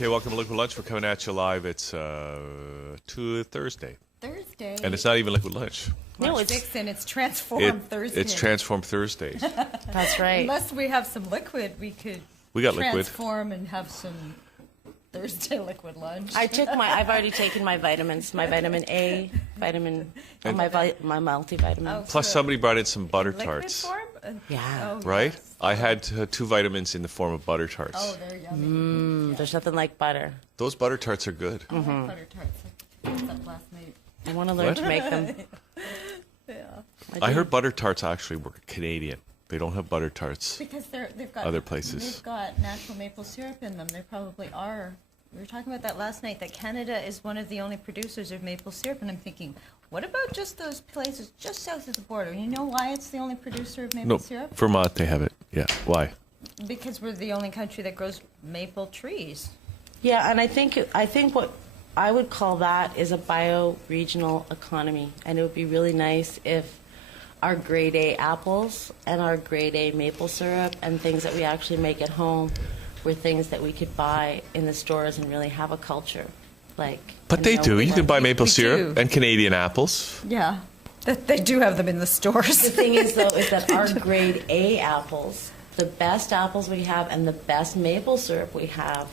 Okay, welcome to Liquid Lunch. We're coming at you live. It's Thursday. Thursday. And it's not even Liquid Lunch. No, it's 6 and it's Transform Thursday. It's Transform Thursdays. That's right. Unless we have some liquid, we could We got liquid. transform and have some Thursday liquid lunch. I've already taken my vitamins, my vitamin A, my multivitamin. Oh, Plus, so somebody brought in some butter liquid tarts. form? Yeah. Oh, Right? yes. I had 2 vitamins in the form of butter tarts. Oh, they're yummy. There's nothing like butter. Those butter tarts are good. I like butter tarts. I picked up last night. I want to learn What? to make them. Yeah. I heard butter tarts actually were Canadian. They don't have butter tarts. Because they've got Other places. They've got natural maple syrup in them. They probably are. We were talking about that last night. That Canada is one of the only producers of maple syrup, and I'm thinking, what about just those places just south of the border? You know why it's the only producer of maple No, syrup? Vermont, they have it. Yeah. Why? Because we're the only country that grows maple trees. Yeah, and I think what I would call that is a bio-regional economy, and it would be really nice if our grade A apples and our grade A maple syrup and things that we actually make at home were things that we could buy in the stores and really have a culture. But they do. You can buy maple we syrup do. and Canadian apples. Yeah, they do have them in the stores. The thing is, though, is that our grade A apples, the best apples we have and the best maple syrup we have,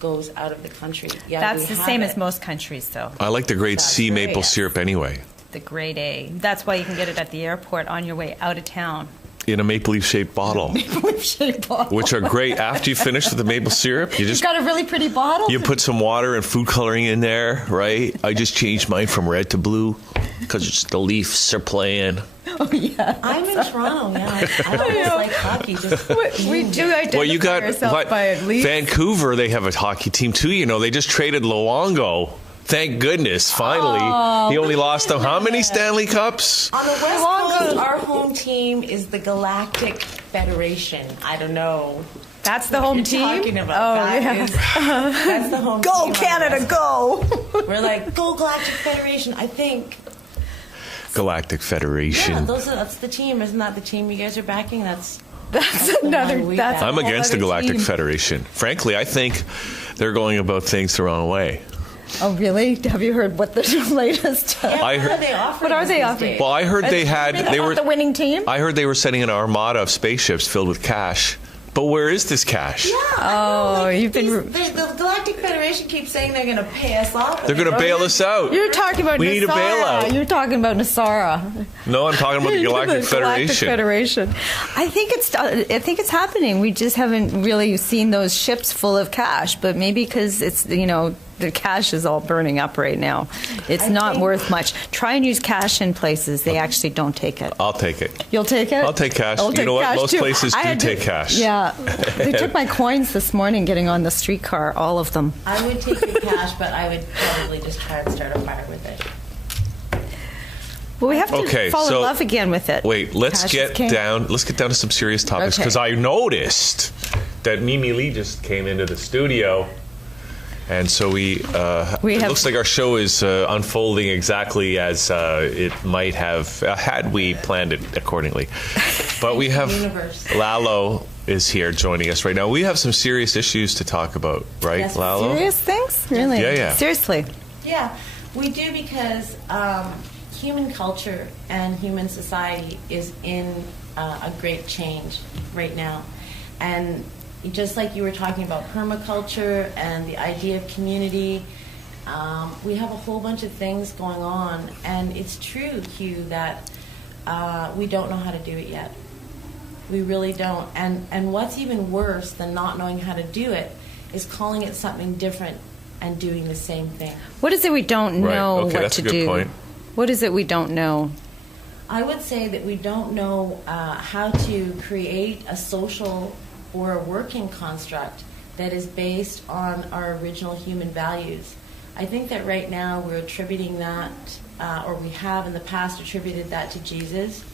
goes out of the country. Yeah, That's we the have same it. as most countries, though. I like the grade C That's maple great. syrup anyway. The grade A. That's why you can get it at the airport on your way out of town. In a maple leaf shaped bottle. Leaf-shaped bottle. Which are great. After you finish with the maple syrup, you You've just got a really pretty bottle. you put some water and food coloring in there, right? I just changed mine from red to blue because the Leafs are playing. Oh, yeah. I'm in Toronto, yeah. I always like hockey. Just We do identify Well, you got ourselves by at least. Vancouver. They have a hockey team too. You know, they just traded Luongo. Thank goodness, finally. He only lost them how many Stanley Cups? on the West Coast, our home team is the Galactic Federation. I don't know. That's the home You're team? talking about. Oh, That yeah. is- that's the home team. Go, on the Canada, West go. Coast. We're like, go Galactic Federation. I think. Galactic Yeah, Federation. that's the team. Isn't that the team you guys are backing? That's the another. one we That's back. a I'm whole against the other Galactic team. Federation. Frankly, I think they're going about things the wrong way. Oh, really? Have you heard what the latest? Yeah, I what heard- are they offering? What are us they these offering? days? Well, I heard they Not were the winning team. I heard they were sending an armada of spaceships filled with cash. But where is this cash? Yeah, Oh, you've been- The Galactic Federation keeps saying they're going to pay us off. They're going to bail us out. You're talking about We need a Nasara. bailout. You're talking about Nasara. No, I'm talking about the Galactic The Federation. Federation. I think it's happening. We just haven't really seen those ships full of cash. But maybe because it's the cash is all burning up right now. It's not think- worth much. Try and use cash in places. They actually don't take it. I'll take it. You'll take it? I'll take cash. I'll You take know what? cash, Most too. places I do had take cash. Yeah. They took my coins this morning getting on the streetcar, all of them. I would take your cash, but I would probably just try and start a fire with it. Well, we have to Okay, fall so- in love again with it. Wait, let's Cash is get king. down. Let's get down to some serious topics Okay. because I noticed that Mimi Lee just came into the studio, and so it have- looks like our show is unfolding exactly as it might have had we planned it accordingly. But we have Universe. Lalo is here joining us right now. We have some serious issues to talk about, right, Yes. Lalo? Serious things? Really? Yeah. Seriously. Yeah, we do because human culture and human society is in a great change right now. And just like you were talking about permaculture and the idea of community, we have a whole bunch of things going on. And it's true, Hugh, that we don't know how to do it yet. We really don't. And what's even worse than not knowing how to do it is calling it something different and doing the same thing. What is it we don't Right. know Okay, what that's to a good do? point. What is it we don't know? I would say that we don't know how to create a social or a working construct that is based on our original human values. I think that right now we're attributing that, or we have in the past attributed that to Jesus.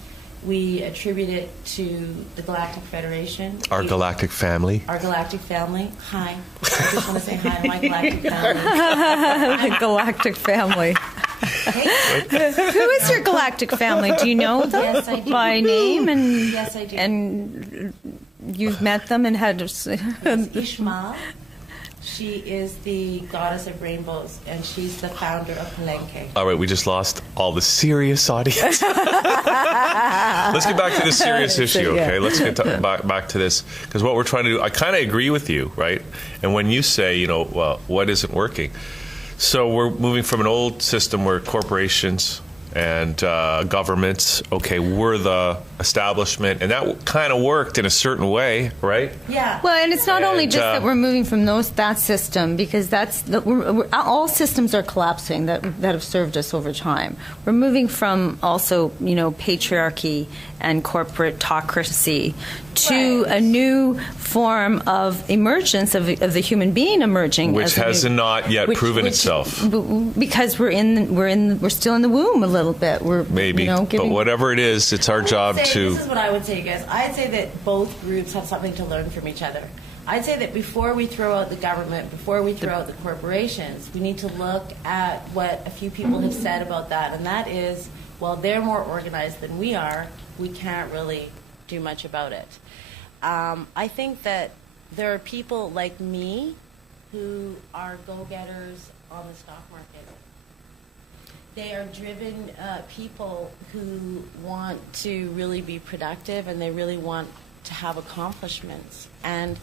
We attribute it to the Galactic Federation. Our galactic family. Our galactic family. Hi. I just want to say hi to my galactic family. The galactic family. Who is your galactic family? Do you know them Yes, I do. by name? And Yes, I do. And you've met them and had. Ishmael. She is the goddess of rainbows, and she's the founder of Palenque. All right, we just lost all the serious audience. Let's get back to the serious issue, okay? Let's get back to this, because what we're trying to do, I kind of agree with you, right? And when you say, well, what isn't working? So we're moving from an old system where corporations and governments, we're the establishment, and that kind of worked in a certain way, right? Yeah. Well, and it's not only just that we're moving from that system, because all systems are collapsing that have served us over time. We're moving from also, patriarchy and corporatocracy to a new form of emergence of the human being emerging, which has not yet proven itself, because we're still in the womb a little bit. We're but whatever it is, it's our job to. This is what I would say, you guys. I'd say that both groups have something to learn from each other. I'd say that before we throw out the government, before we throw out the corporations, we need to look at what a few people have said about that, and that is, well, they're more organized than we are. We can't really do much about it. I think that there are people like me who are go-getters on the stock market. They are driven people who want to really be productive, and they really want to have accomplishments. And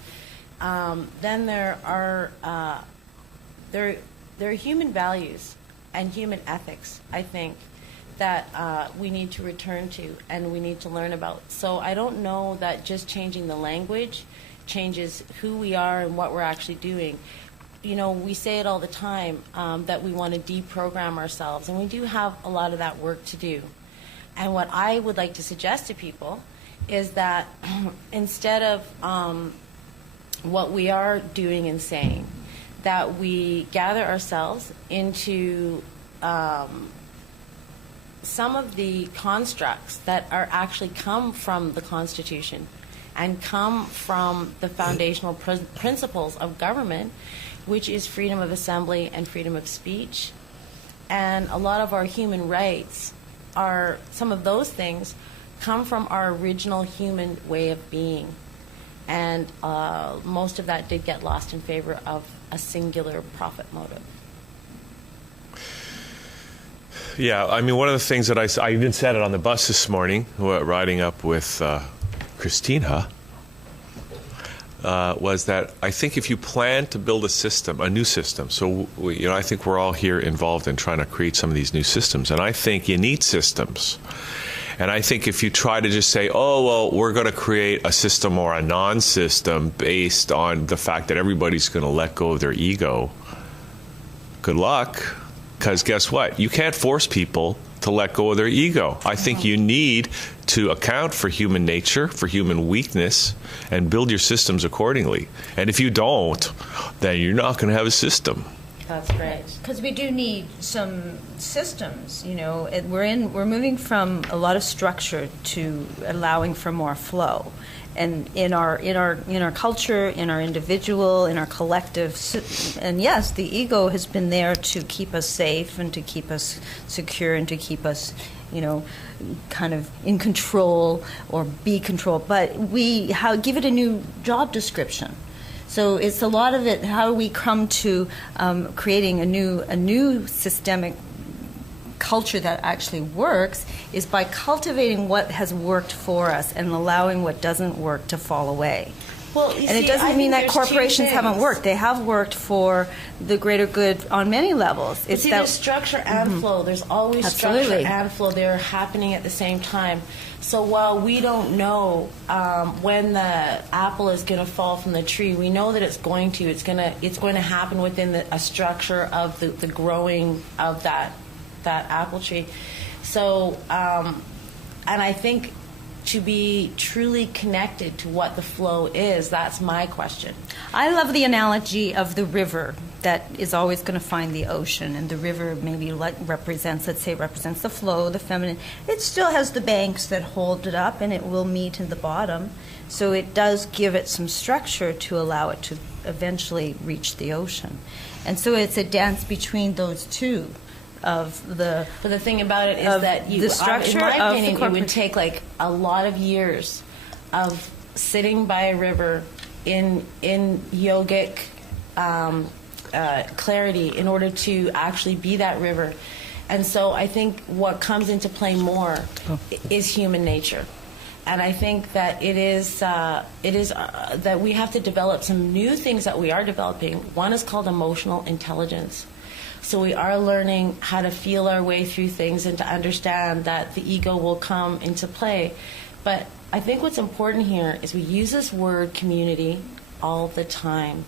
then there are human values and human ethics, I think, that we need to return to and we need to learn about. So I don't know that just changing the language changes who we are and what we're actually doing. We say it all the time that we want to deprogram ourselves, and we do have a lot of that work to do. And what I would like to suggest to people is that instead of what we are doing and saying, that we gather ourselves into some of the constructs that are actually come from the Constitution and come from the foundational principles of government, which is freedom of assembly and freedom of speech. And a lot of our human rights some of those things come from our original human way of being. And most of that did get lost in favor of a singular profit motive. Yeah, I mean, one of the things that I even said it on the bus this morning, riding up with Christina, was that I think if you plan to build a new system, so I think we're all here involved in trying to create some of these new systems, and I think you need systems. And I think if you try to just say, we're going to create a system or a non-system based on the fact that everybody's going to let go of their ego, good luck. Because guess what? You can't force people to let go of their ego. I think you need to account for human nature, for human weakness, and build your systems accordingly. And if you don't, then you're not going to have a system. That's right. Because we do need some systems. We're moving from a lot of structure to allowing for more flow. And in our culture, in our individual, in our collective, and yes, the ego has been there to keep us safe and to keep us secure and to keep us, kind of in control or be controlled. But give it a new job description. So it's a lot of it. How we come to creating a new systemic culture that actually works is by cultivating what has worked for us and allowing what doesn't work to fall away. Well, it doesn't mean that corporations haven't worked. They have worked for the greater good on many levels. There's structure and flow. There's always Absolutely. structure and flow. They're happening at the same time. So while we don't know when the apple is going to fall from the tree, we know that it's going to. It's going to happen within a structure of the growing of that apple tree. So, and I think to be truly connected to what the flow is, that's my question. I love the analogy of the river that is always going to find the ocean, and the river maybe represents the flow, the feminine. It still has the banks that hold it up, and it will meet in the bottom. So it does give it some structure to allow it to eventually reach the ocean. And so it's a dance between those two. But the thing about it is that the structure, in my opinion, it would take like a lot of years of sitting by a river in yogic clarity in order to actually be that river. And so I think what comes into play more is human nature. And I think that it is that we have to develop some new things that we are developing. One is called emotional intelligence. So we are learning how to feel our way through things and to understand that the ego will come into play. But I think what's important here is we use this word community all the time.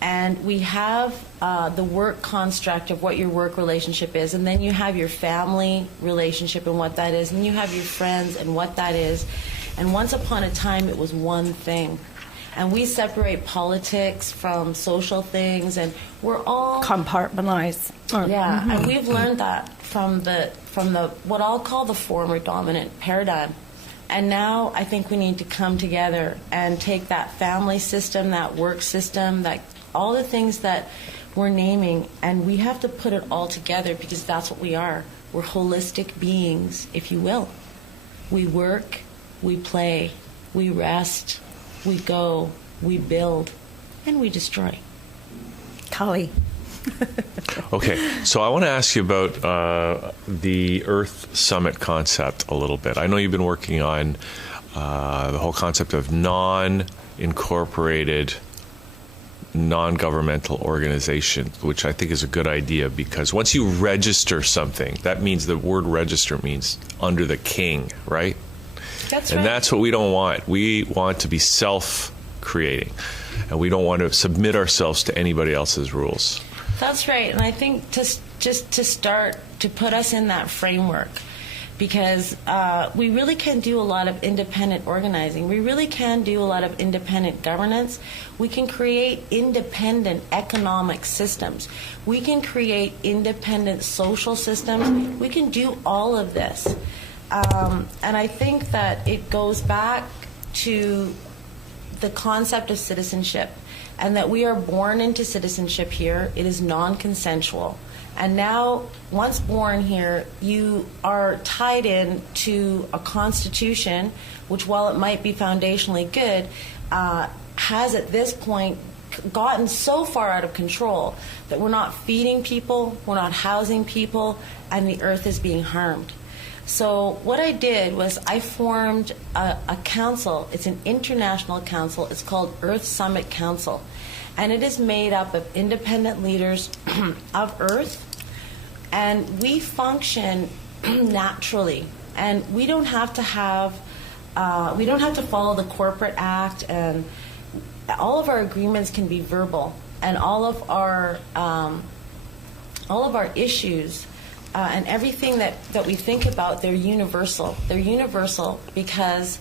And we have the work construct of what your work relationship is, and then you have your family relationship and what that is, and you have your friends and what that is. And once upon a time, it was one thing. And we separate politics from social things, and we're all compartmentalize. Yeah, and we've learned that from the what I'll call the former dominant paradigm. And now I think we need to come together and take that family system, that work system, that all the things that we're naming, and we have to put it all together because that's what we are. We're holistic beings, if you will. We work, we play, we rest, we go, we build, and we destroy. Kali. Okay, so I want to ask you about the Earth Summit concept a little bit. I know you've been working on the whole concept of non-incorporated, non-governmental organization, which I think is a good idea because once you register something, that means the word register means under the king, right? That's and right. that's what we don't want. We want to be self-creating, and we don't want to submit ourselves to anybody else's rules. That's right, and I think just to start to put us in that framework, because we really can do a lot of independent organizing. We really can do a lot of independent governance. We can create independent economic systems. We can create independent social systems. We can do all of this. And I think that it goes back to the concept of citizenship, and that we are born into citizenship here. It is non-consensual. And now, once born here, you are tied in to a constitution, which, while it might be foundationally good, has at this point gotten so far out of control that we're not feeding people, we're not housing people, and the earth is being harmed. So what I did was I formed a council. It's an international council. It's called Earth Summit Council. And it is made up of independent leaders of Earth. And we function naturally. And we don't have to follow the Corporate Act. And all of our agreements can be verbal. And all of our issues and everything that we think about, they're universal. They're universal because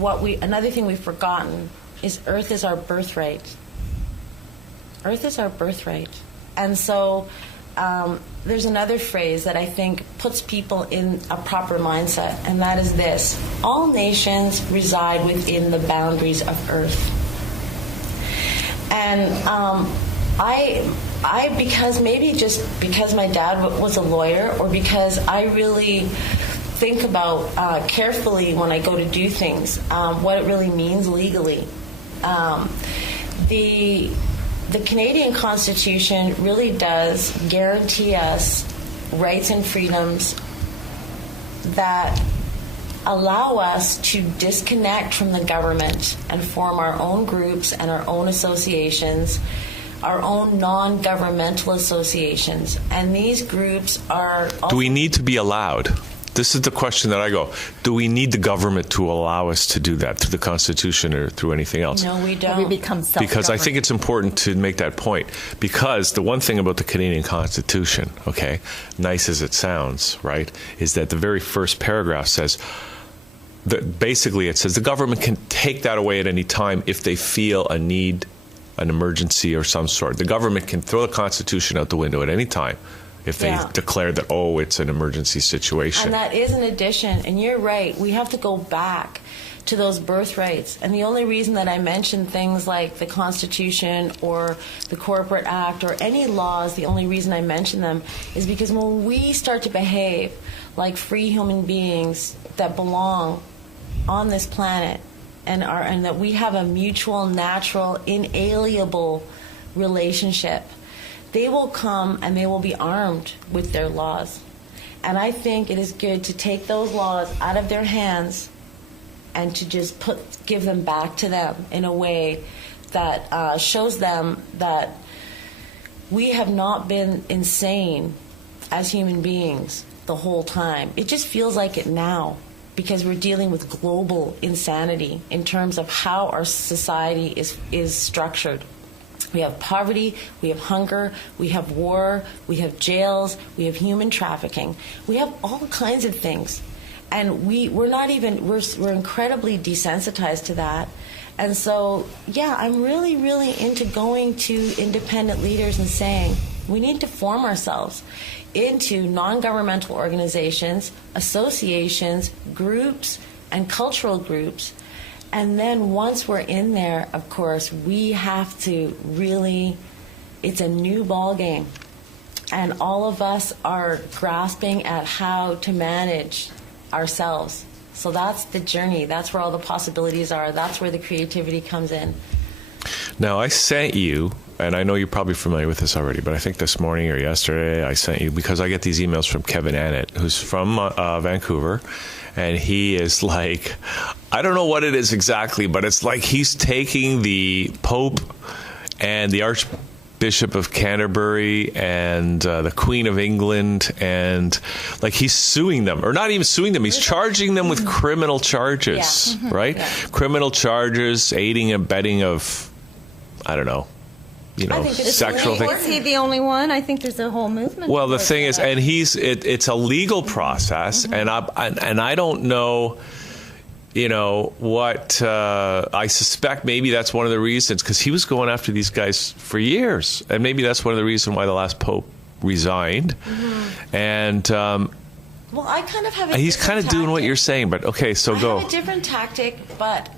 another thing we've forgotten is Earth is our birthright. Earth is our birthright. And so there's another phrase that I think puts people in a proper mindset, and that is this: all nations reside within the boundaries of Earth. And because my dad was a lawyer, or because I really think about carefully when I go to do things, what it really means legally. The Canadian Constitution really does guarantee us rights and freedoms that allow us to disconnect from the government and form our own groups and our own associations, our own non-governmental associations. And these groups are... Do we need to be allowed? This is the question that I go, do we need the government to allow us to do that through the Constitution or through anything else? No, we don't. We become self-governed. Because I think it's important to make that point. Because the one thing about the Canadian Constitution, okay, nice as it sounds, right, is that the very first paragraph says... basically, it says the government can take that away at any time if they feel a need, an emergency or some sort. The government can throw the Constitution out the window at any time if they declare that, it's an emergency situation. And that is an addition. And you're right. We have to go back to those birthrights. And the only reason that I mention things like the Constitution or the Corporate Act or any laws, the only reason I mention them is because when we start to behave like free human beings that belong on this planet, and that we have a mutual, natural, inalienable relationship, they will come and they will be armed with their laws. And I think it is good to take those laws out of their hands and to just give them back to them in a way that shows them that we have not been insane as human beings the whole time. It just feels like it now because we're dealing with global insanity in terms of how our society is structured. We have poverty, we have hunger, we have war, we have jails, we have human trafficking. We have all kinds of things. And we're incredibly desensitized to that. And so, yeah, I'm really, really into going to independent leaders and saying, we need to form ourselves into non-governmental organizations, associations, groups, and cultural groups. And then once we're in there, of course, we have to really, it's a new ball game. And all of us are grasping at how to manage ourselves. So that's the journey. That's where all the possibilities are. That's where the creativity comes in. Now, I sent you, and I know you're probably familiar with this already, but I think this morning or yesterday I sent you, because I get these emails from Kevin Annett, who's from Vancouver, and he is like, I don't know what it is exactly, but it's like he's taking the Pope and the Archbishop of Canterbury and the Queen of England, and like he's suing them, or not even suing them, he's charging them with criminal charges, right? Yeah. Criminal charges, aiding and abetting of, I don't know, sexual things. Is he the only one? I think there's a whole movement. Well, the thing is, and it's a legal process, and I don't know, what I suspect maybe that's one of the reasons, because he was going after these guys for years, and maybe that's one of the reasons why the last Pope resigned. And well, I kind of have a he's kind of doing what you're saying, but okay, so go. I have a different tactic, but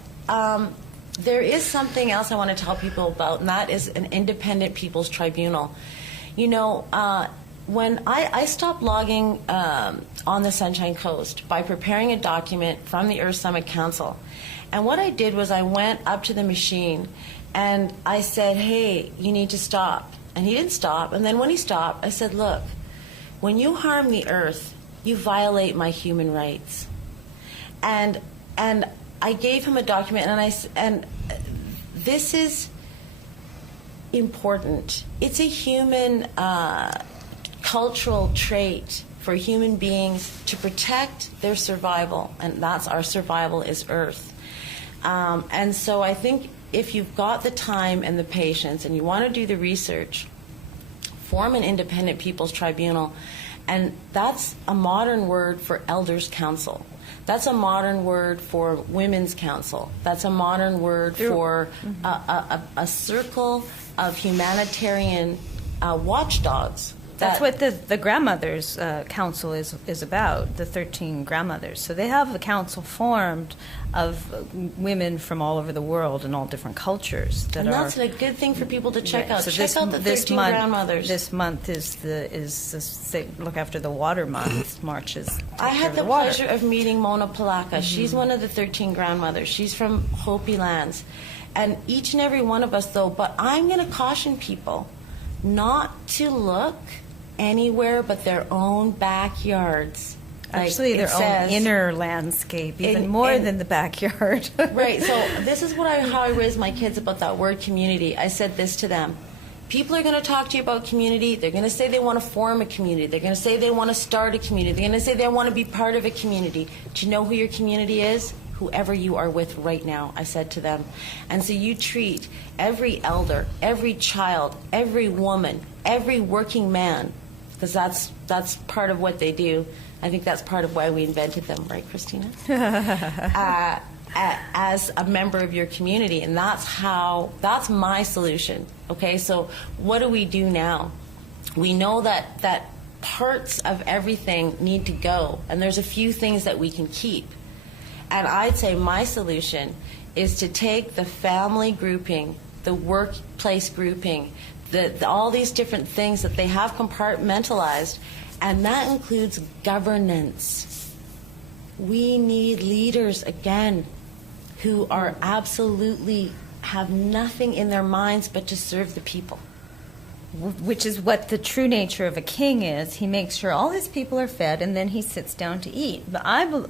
there is something else I want to tell people about, and that is an independent people's tribunal. When I stopped logging on the Sunshine Coast by preparing a document from the Earth Summit Council. And what I did was I went up to the machine and I said, hey, you need to stop. And he didn't stop. And then when he stopped, I said, look, when you harm the Earth, you violate my human rights. And I gave him a document, and this is important. It's a human cultural trait for human beings to protect their survival, and that's our survival is Earth. And so I think if you've got the time and the patience and you want to do the research, form an independent people's tribunal, and that's a modern word for elders' council. That's a modern word for women's council. That's a modern word for a circle of humanitarian watchdogs. That's what the Grandmothers Council is about, the 13 grandmothers. So they have a council formed of women from all over the world and all different cultures. That's a good thing for people to check out. So check out the 13 grandmothers. This month is they look after the water month. March is I had the pleasure of meeting Mona Palaka. Mm-hmm. She's one of the 13 grandmothers. She's from Hopi lands. And each and every one of us, though, but I'm going to caution people not to look anywhere but their own backyards. Actually, their own inner landscape, even more than the backyard. Right. So this is how I raised my kids about that word community. I said this to them. People are going to talk to you about community. They're going to say they want to form a community. They're going to say they want to start a community. They're going to say they want to be part of a community. Do you know who your community is? Whoever you are with right now, I said to them. And so you treat every elder, every child, every woman, every working man, because that's part of what they do. I think that's part of why we invented them, right, Christina? As a member of your community, and that's my solution. Okay, so what do we do now? We know that parts of everything need to go, and there's a few things that we can keep. And I'd say my solution is to take the family grouping, the workplace grouping, all these different things that they have compartmentalized, and that includes governance. We need leaders again. who are absolutely have nothing in their minds but to serve the people. Which is what the true nature of a king is. He makes sure all his people are fed, and then he sits down to eat. But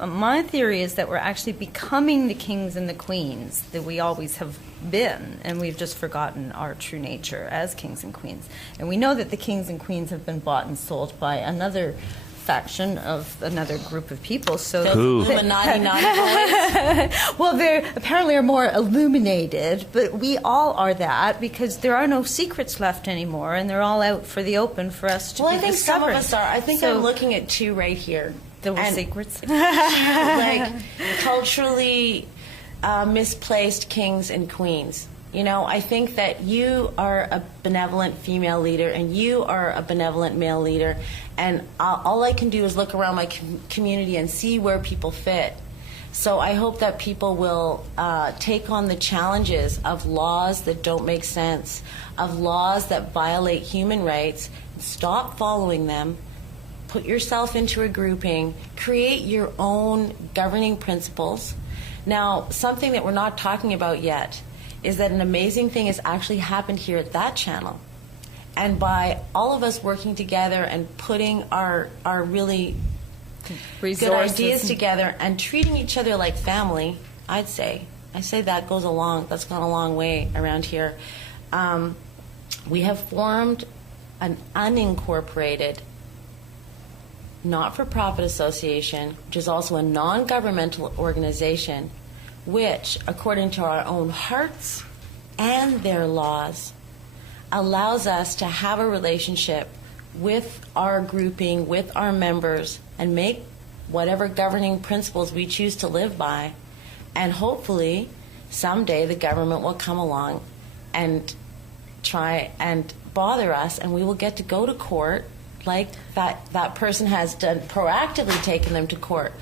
my theory is that we're actually becoming the kings and the queens that we always have been, and we've just forgotten our true nature as kings and queens. And we know that the kings and queens have been bought and sold by another faction of another group of people. So Those Illuminati naughty boys. well, they apparently are more illuminated, but we all are that because there are no secrets left anymore, and they're all out for the open for us to Well, be I think discovered. some of us are. I think So- I'm looking at two right here. There were And secrets. like culturally misplaced kings and queens. You know, I think that you are a benevolent female leader and you are a benevolent male leader, and all I can do is look around my community and see where people fit. So I hope that people will take on the challenges of laws that don't make sense, of laws that violate human rights, stop following them, put yourself into a grouping, create your own governing principles. Now, something that we're not talking about yet is that an amazing thing has actually happened here at Thatchannel. And by all of us working together and putting our really good ideas together and treating each other like family, I say that's gone a long way around here. We have formed an unincorporated not-for-profit association, which is also a non-governmental organization, which, according to our own hearts and their laws, allows us to have a relationship with our grouping, with our members, and make whatever governing principles we choose to live by. And hopefully, someday the government will come along and try and bother us, and we will get to go to court like that person has done, proactively taken them to court.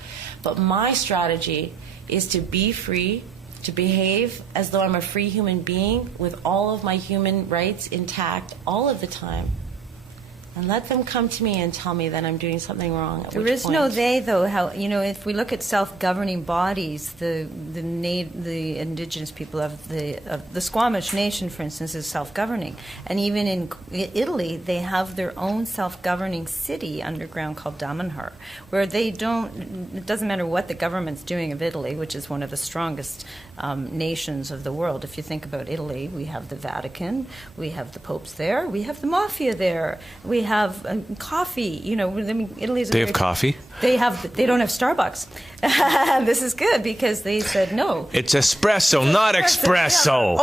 But my strategy is to be free, to behave as though I'm a free human being with all of my human rights intact all of the time. And let them come to me and tell me that I'm doing something wrong. At There which is point. no they, though. How if we look at self-governing bodies, the indigenous people of the Squamish Nation, for instance, is self-governing, and even in Italy, they have their own self-governing city underground called Damanhur, where they don't. It doesn't matter what the government's doing of Italy, which is one of the strongest nations of the world. If you think about Italy, we have the Vatican, we have the popes there, we have the mafia there, we have coffee. Italy's. They have coffee? They don't have Starbucks. This is good because they said no. It's espresso, not espresso.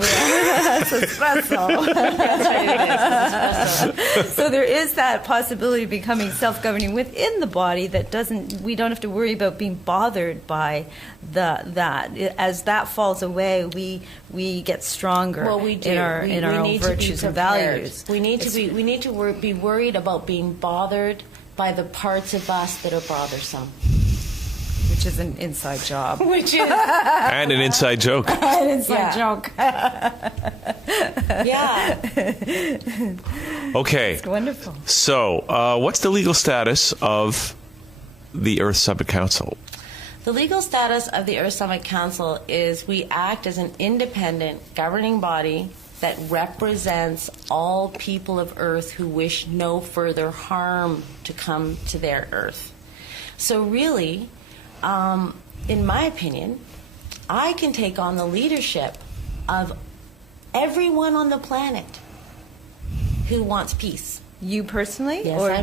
It's espresso. That's right, it is. So there is that possibility of becoming self-governing within the body we don't have to worry about being bothered by that. As that falls away, we get stronger Well, we do. in our own virtues and values. We need to be worried about being bothered by the parts of us that are bothersome. Which is an inside job. Which is And an inside joke. An inside Yeah. joke. yeah. Okay. Wonderful. So, what's the legal status of the Earth Summit Council? The legal status of the Earth Summit Council is we act as an independent governing body that represents all people of Earth who wish no further harm to come to their Earth. So really, in my opinion, I can take on the leadership of everyone on the planet who wants peace. You personally? Yes, I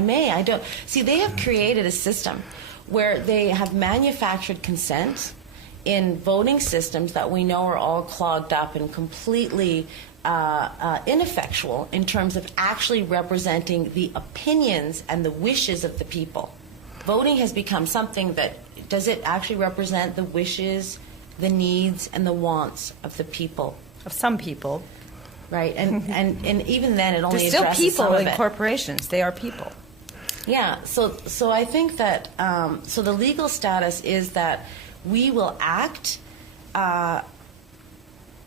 may. I don't. See, they have created a system where they have manufactured consent in voting systems that we know are all clogged up and completely ineffectual in terms of actually representing the opinions and the wishes of the people. Voting has become something that, does it actually represent the wishes, the needs, and the wants of the people? Of some people. Right, and even then it only There's still addresses people some of in it. corporations. They are people. Yeah, so I think that so the legal status is that we will act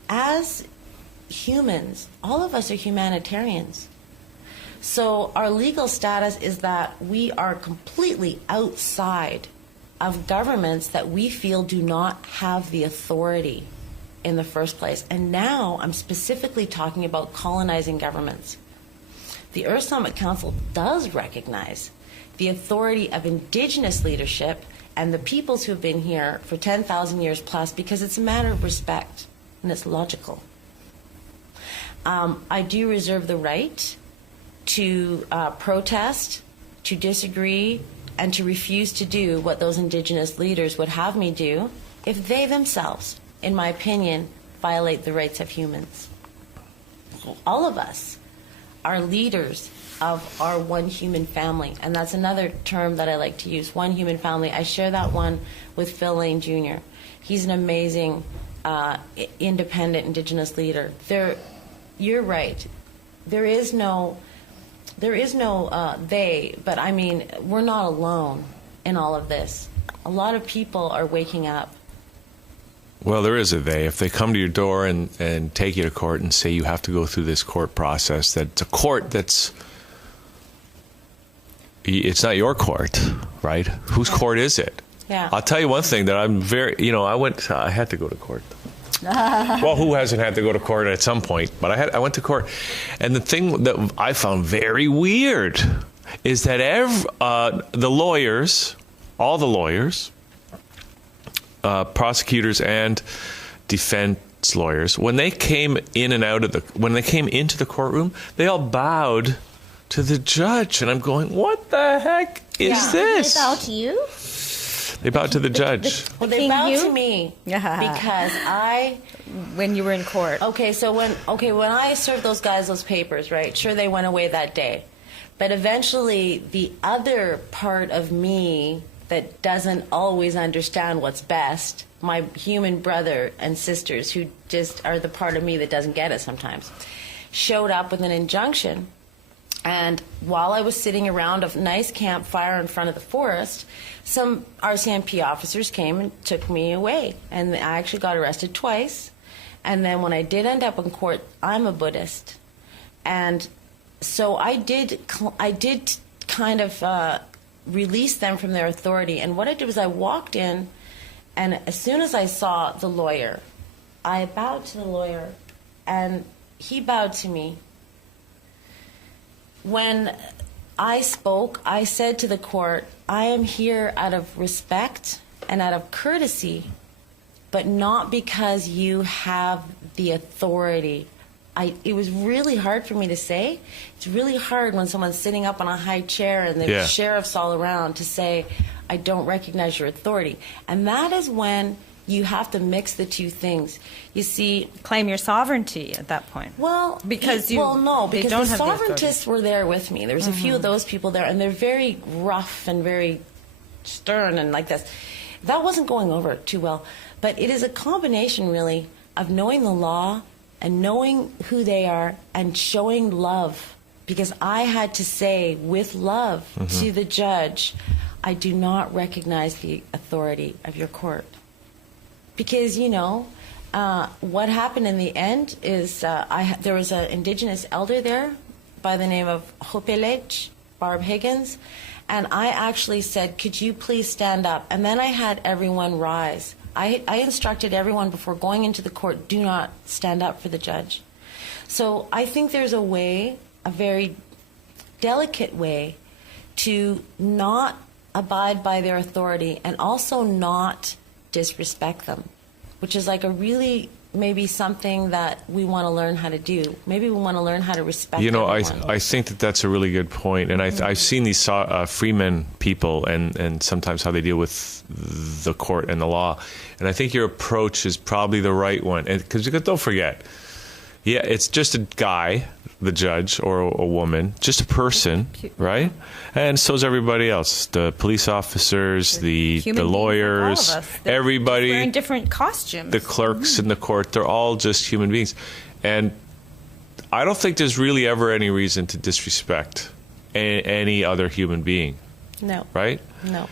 as humans. All of us are humanitarians. So our legal status is that we are completely outside of governments that we feel do not have the authority in the first place. And now I'm specifically talking about colonizing governments. The Earth Summit Council does recognize the authority of indigenous leadership and the peoples who have been here for 10,000 years plus, because it's a matter of respect and it's logical. I do reserve the right to protest, to disagree, and to refuse to do what those indigenous leaders would have me do if they themselves, in my opinion, violate the rights of humans. All of us are leaders of our one human family, and that's another term that I like to use, one human family. I share that one with Phil Lane Jr. He's an amazing independent Indigenous leader. You're right. There is no they, but I mean, we're not alone in all of this. A lot of people are waking up. Well, there is a they. If they come to your door and take you to court and say you have to go through this court process, that's a court that's, it's not your court, right? Whose court is it? Yeah. I'll tell you one thing that I'm very, I had to go to court. Well, who hasn't had to go to court at some point? But I went to court. And the thing that I found very weird is that the lawyers, all the lawyers, prosecutors and defense lawyers, when they came in and out of when they came into the courtroom, they all bowed to the judge. And I'm going, what the heck is this? They bow to you? They bowed to the judge. Well, they bowed to me because When you were in court. Okay, so when I served those guys those papers, right? Sure, they went away that day, but eventually the other part of me that doesn't always understand what's best, my human brother and sisters who just are the part of me that doesn't get it sometimes, showed up with an injunction. And while I was sitting around a nice campfire in front of the forest, some RCMP officers came and took me away. And I actually got arrested twice. And then when I did end up in court, I'm a Buddhist. And so I did kind of release them from their authority. And what I did was I walked in, and as soon as I saw the lawyer, I bowed to the lawyer, and he bowed to me. When I spoke, I said to the court, I am here out of respect and out of courtesy, but not because you have the authority. It was really hard for me to say. It's really hard when someone's sitting up on a high chair and there's sheriffs all around to say, I don't recognize your authority. And that is when you have to mix the two things. You see, Claim your sovereignty at that point. well, Because the sovereigntists the were there with me. There was a few of those people there, and they're very rough and very stern and like this. That wasn't going over too well. But it is a combination, really, of knowing the law and knowing who they are and showing love. Because I had to say, with love, to the judge, I do not recognize the authority of your court. Because, what happened in the end is there was an Indigenous elder there by the name of Hopelech, Barb Higgins, and I actually said, could you please stand up? And then I had everyone rise. I instructed everyone before going into the court, do not stand up for the judge. So I think there's a way, a very delicate way, to not abide by their authority and also not disrespect them, which is like a really maybe something that we want to learn how to do. Maybe we want to learn how to respect everyone. I think that's a really good point. And I've seen these freemen people and sometimes how they deal with the court and the law. And I think your approach is probably the right one. Because don't forget, it's just a guy, the judge, or a woman, just a person, right? And so's everybody else, the police officers, the lawyers, all of us. everybody. Wearing different costumes. The clerks in the court, they're all just human beings. And I don't think there's really ever any reason to disrespect any other human being. No. Right? No.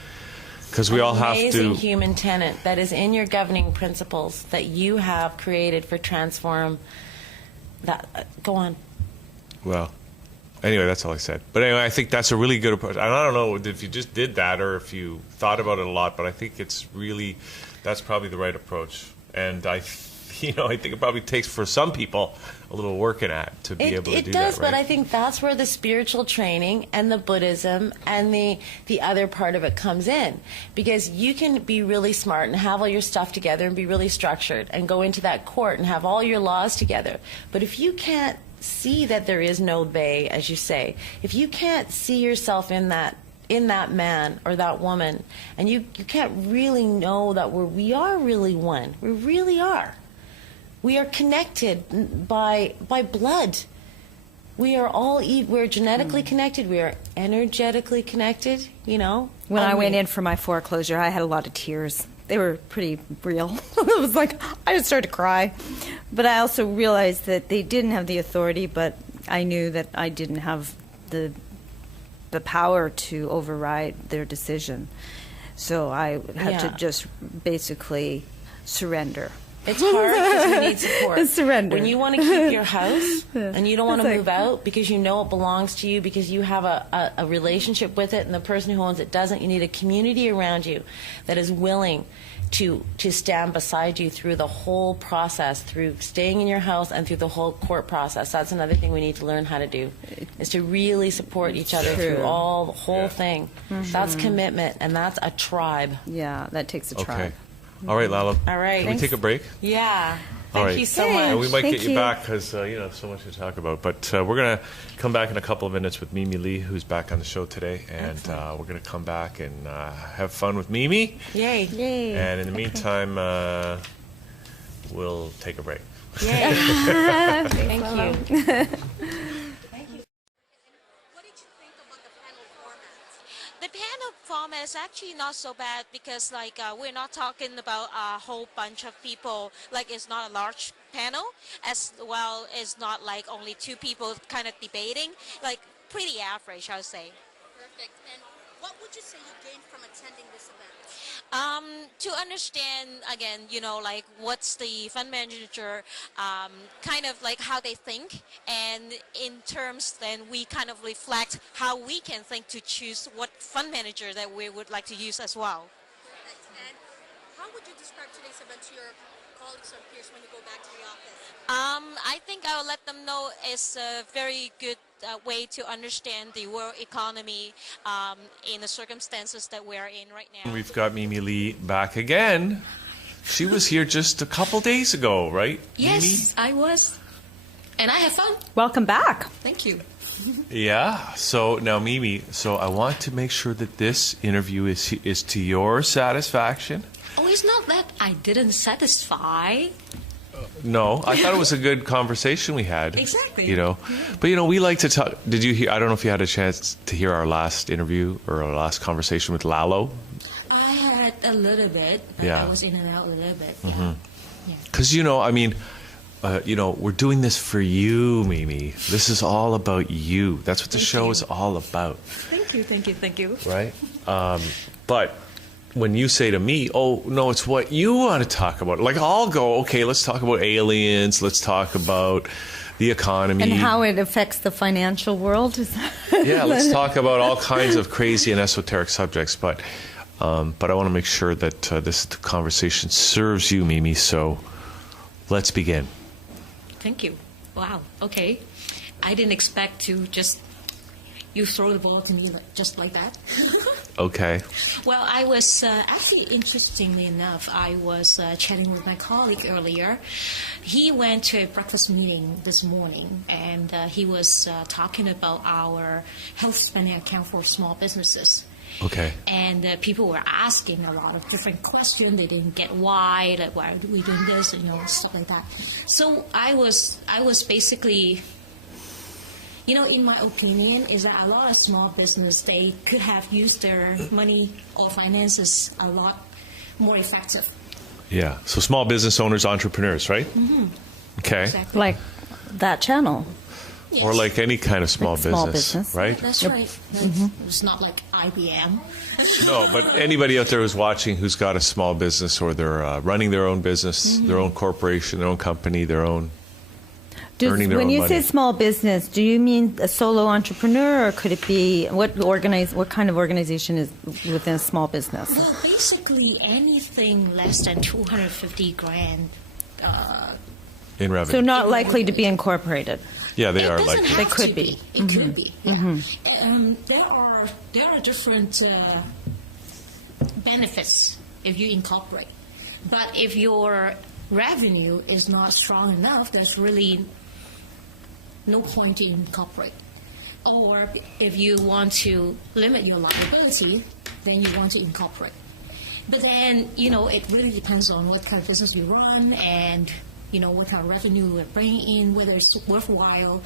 Because we all have to. Amazing human tenet that is in your governing principles that you have created for Transform. Go on. Well, anyway, that's all I said. But anyway, I think that's a really good approach. And I don't know if you just did that or if you thought about it a lot, but I think that's probably the right approach. And I think it probably takes for some people a little working at to be able to do that. It does, right? but I think that's where the spiritual training and the Buddhism and the other part of it comes in. Because you can be really smart and have all your stuff together and be really structured and go into that court and have all your laws together. But if you can't see that there is no they, as you say, if you can't see yourself in that man or that woman, and you can't really know that we are really one. We really are. We are connected by blood. We are we're genetically connected. We are energetically connected, When I went in for my foreclosure, I had a lot of tears. They were pretty real. It was like, I just started to cry. But I also realized that they didn't have the authority, but I knew that I didn't have the power to override their decision. So I had to just basically surrender. It's hard because we need support. Surrender. When you want to keep your house and you don't want to move out because you know it belongs to you, because you have a relationship with it and the person who owns it doesn't, you need a community around you that is willing to stand beside you through the whole process, through staying in your house and through the whole court process. That's another thing we need to learn how to do, is to really support each other through the whole thing. That's commitment, and that's a tribe. Yeah, that takes a tribe. Okay. All right, Lalo. All right. Can we take a break? Yeah. All right. Thank you so Yay. much. And we might Thank get you you. back because, so much to talk about. But we're going to come back in a couple of minutes with Mimi Lee, who's back on the show today. And we're going to come back and have fun with Mimi. Yay. Yay. And in the meantime, we'll take a break. Yay. Thank you. The panel format is actually not so bad because we're not talking about a whole bunch of people, like it's not a large panel, as well as not like only two people kind of debating, like pretty average, I would say. Perfect. And what would you say you gained from attending this event? To understand again, like what's the fund manager, kind of like how they think, and in terms then we kind of reflect how we can think to choose what fund manager that we would like to use as well. Perfect. And how would you describe today's event to your colleagues or peers when you go back to the office? I think I will let them know it's a very good way to understand the world economy in the circumstances that we're in right now. We've got Mimi Lee back again. She was here just a couple days ago, right? Yes, I was. And I had fun. Welcome back. Thank you. Mimi? Yeah. So now, Mimi, I want to make sure that this interview is to your satisfaction. Oh, it's not that I didn't satisfy. No, I thought it was a good conversation we had. Exactly. But we like to talk. Did you hear? I don't know if you had a chance to hear our last interview or our last conversation with Lalo. I had a little bit. But Yeah. I was in and out a little bit. Because we're doing this for you, Mimi. This is all about you. That's what the show is all about, Thank you. right? But when you say to me, "Oh no, it's what you want to talk about," like I'll go, "Okay, let's talk about aliens. Let's talk about the economy And how it affects the financial world. Yeah, let's talk about all kinds of crazy and esoteric subjects." But I want to make sure that this conversation serves you, Mimi. So let's begin. Thank you. Wow. Okay. I didn't expect to just you throw the ball to me just like that. Okay. Well, I was actually, interestingly enough, I was chatting with my colleague earlier. He went to a breakfast meeting this morning, and he was talking about our health spending account for small businesses. Okay. And people were asking a lot of different questions. They didn't get why, like why are we doing this, stuff like that. So I was basically, in my opinion, is that a lot of small business, they could have used their money or finances a lot more effective. Yeah. So small business owners, entrepreneurs, right? Mm-hmm. Okay. Exactly. Like Thatchannel. Yes. Or like any kind of small business, right? That's right. It's not like IBM. No, but anybody out there who's watching who's got a small business or they're running their own business, their own corporation, their own company, their own. earning their When own you money. say small business, do you mean a solo entrepreneur, or could it be what kind of organization is within a small business? Well, basically anything less than 250 grand. in revenue. So not likely to be incorporated. Yeah, they It are doesn't likely. have They could to be. It could be. Yeah. There are different benefits if you incorporate, but if your revenue is not strong enough, there's really no point to incorporate. Or if you want to limit your liability, then you want to incorporate. But then, it really depends on what kind of business you run and, what kind of revenue you're bringing in, whether it's worthwhile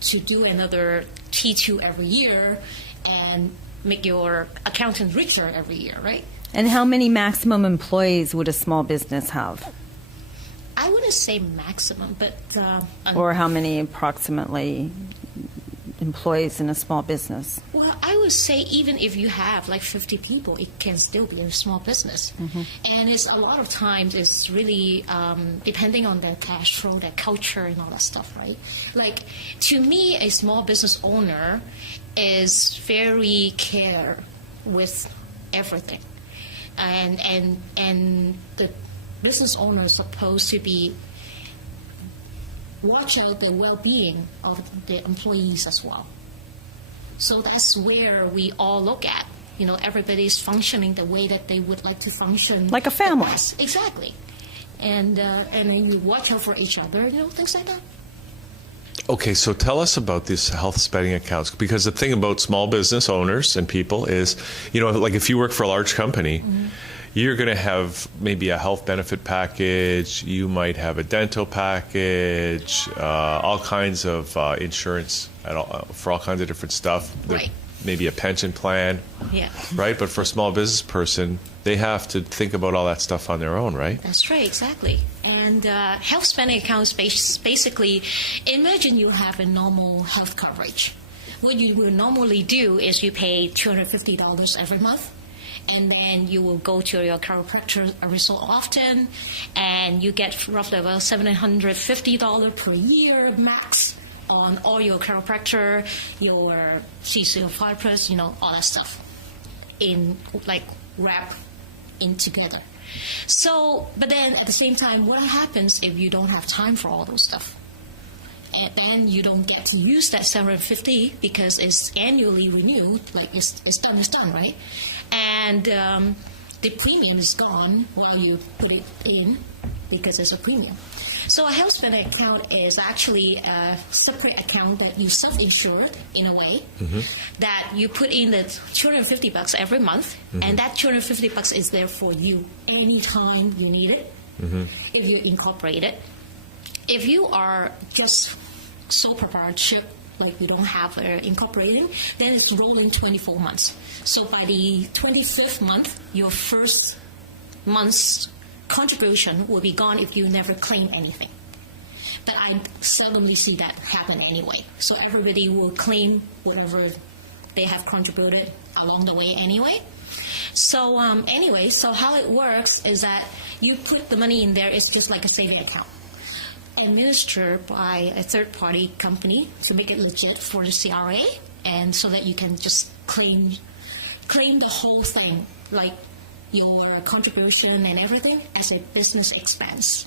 to do another T2 every year and make your accountant richer every year, right? And how many maximum employees would a small business have? I wouldn't say maximum, but... Or how many approximately employees in a small business? Well, I would say even if you have like 50 people, it can still be a small business. And it's a lot of times it's really depending on their cash flow, their culture, and all that stuff, right? Like, to me, a small business owner is very care with everything. And the business owner is supposed to be watch out the well-being of the employees as well. So that's where we all look at. Everybody's functioning the way that they would like to function. Like a family. Exactly. And then you watch out for each other, things like that. Okay, so tell us about these health spending accounts, because the thing about small business owners and people is, like if you work for a large company, you're going to have maybe a health benefit package, you might have a dental package, all kinds of insurance for all kinds of different stuff. Right. Maybe a pension plan, Yeah. right? But for a small business person, they have to think about all that stuff on their own, right? That's right, exactly. And health spending accounts basically, imagine you have a normal health coverage. What you will normally do is you pay $250 every month, and then you will go to your chiropractor every so often, and you get roughly about $750 per year max on all your chiropractor, your physiotherapist, all that stuff in wrap in together. So, but then at the same time, what happens if you don't have time for all those stuff? And then you don't get to use that 750 because it's annually renewed, like it's done, right? And the premium is gone while you put it in because it's a premium. So a health spending account is actually a separate account that you self-insure in a way, that you put in the $250 every month, and that $250 is there for you anytime you need it, if you incorporate it. If you are just sole proprietorship, like we don't have incorporating, then it's rolling 24 months. So by the 25th month, your first month's contribution will be gone if you never claim anything. But I seldomly see that happen anyway. So everybody will claim whatever they have contributed along the way anyway. So anyway, so how it works is that you put the money in there. It's just like a saving account, administered by a third-party company to make it legit for the CRA, and so that you can just claim the whole thing, like your contribution and everything, as a business expense.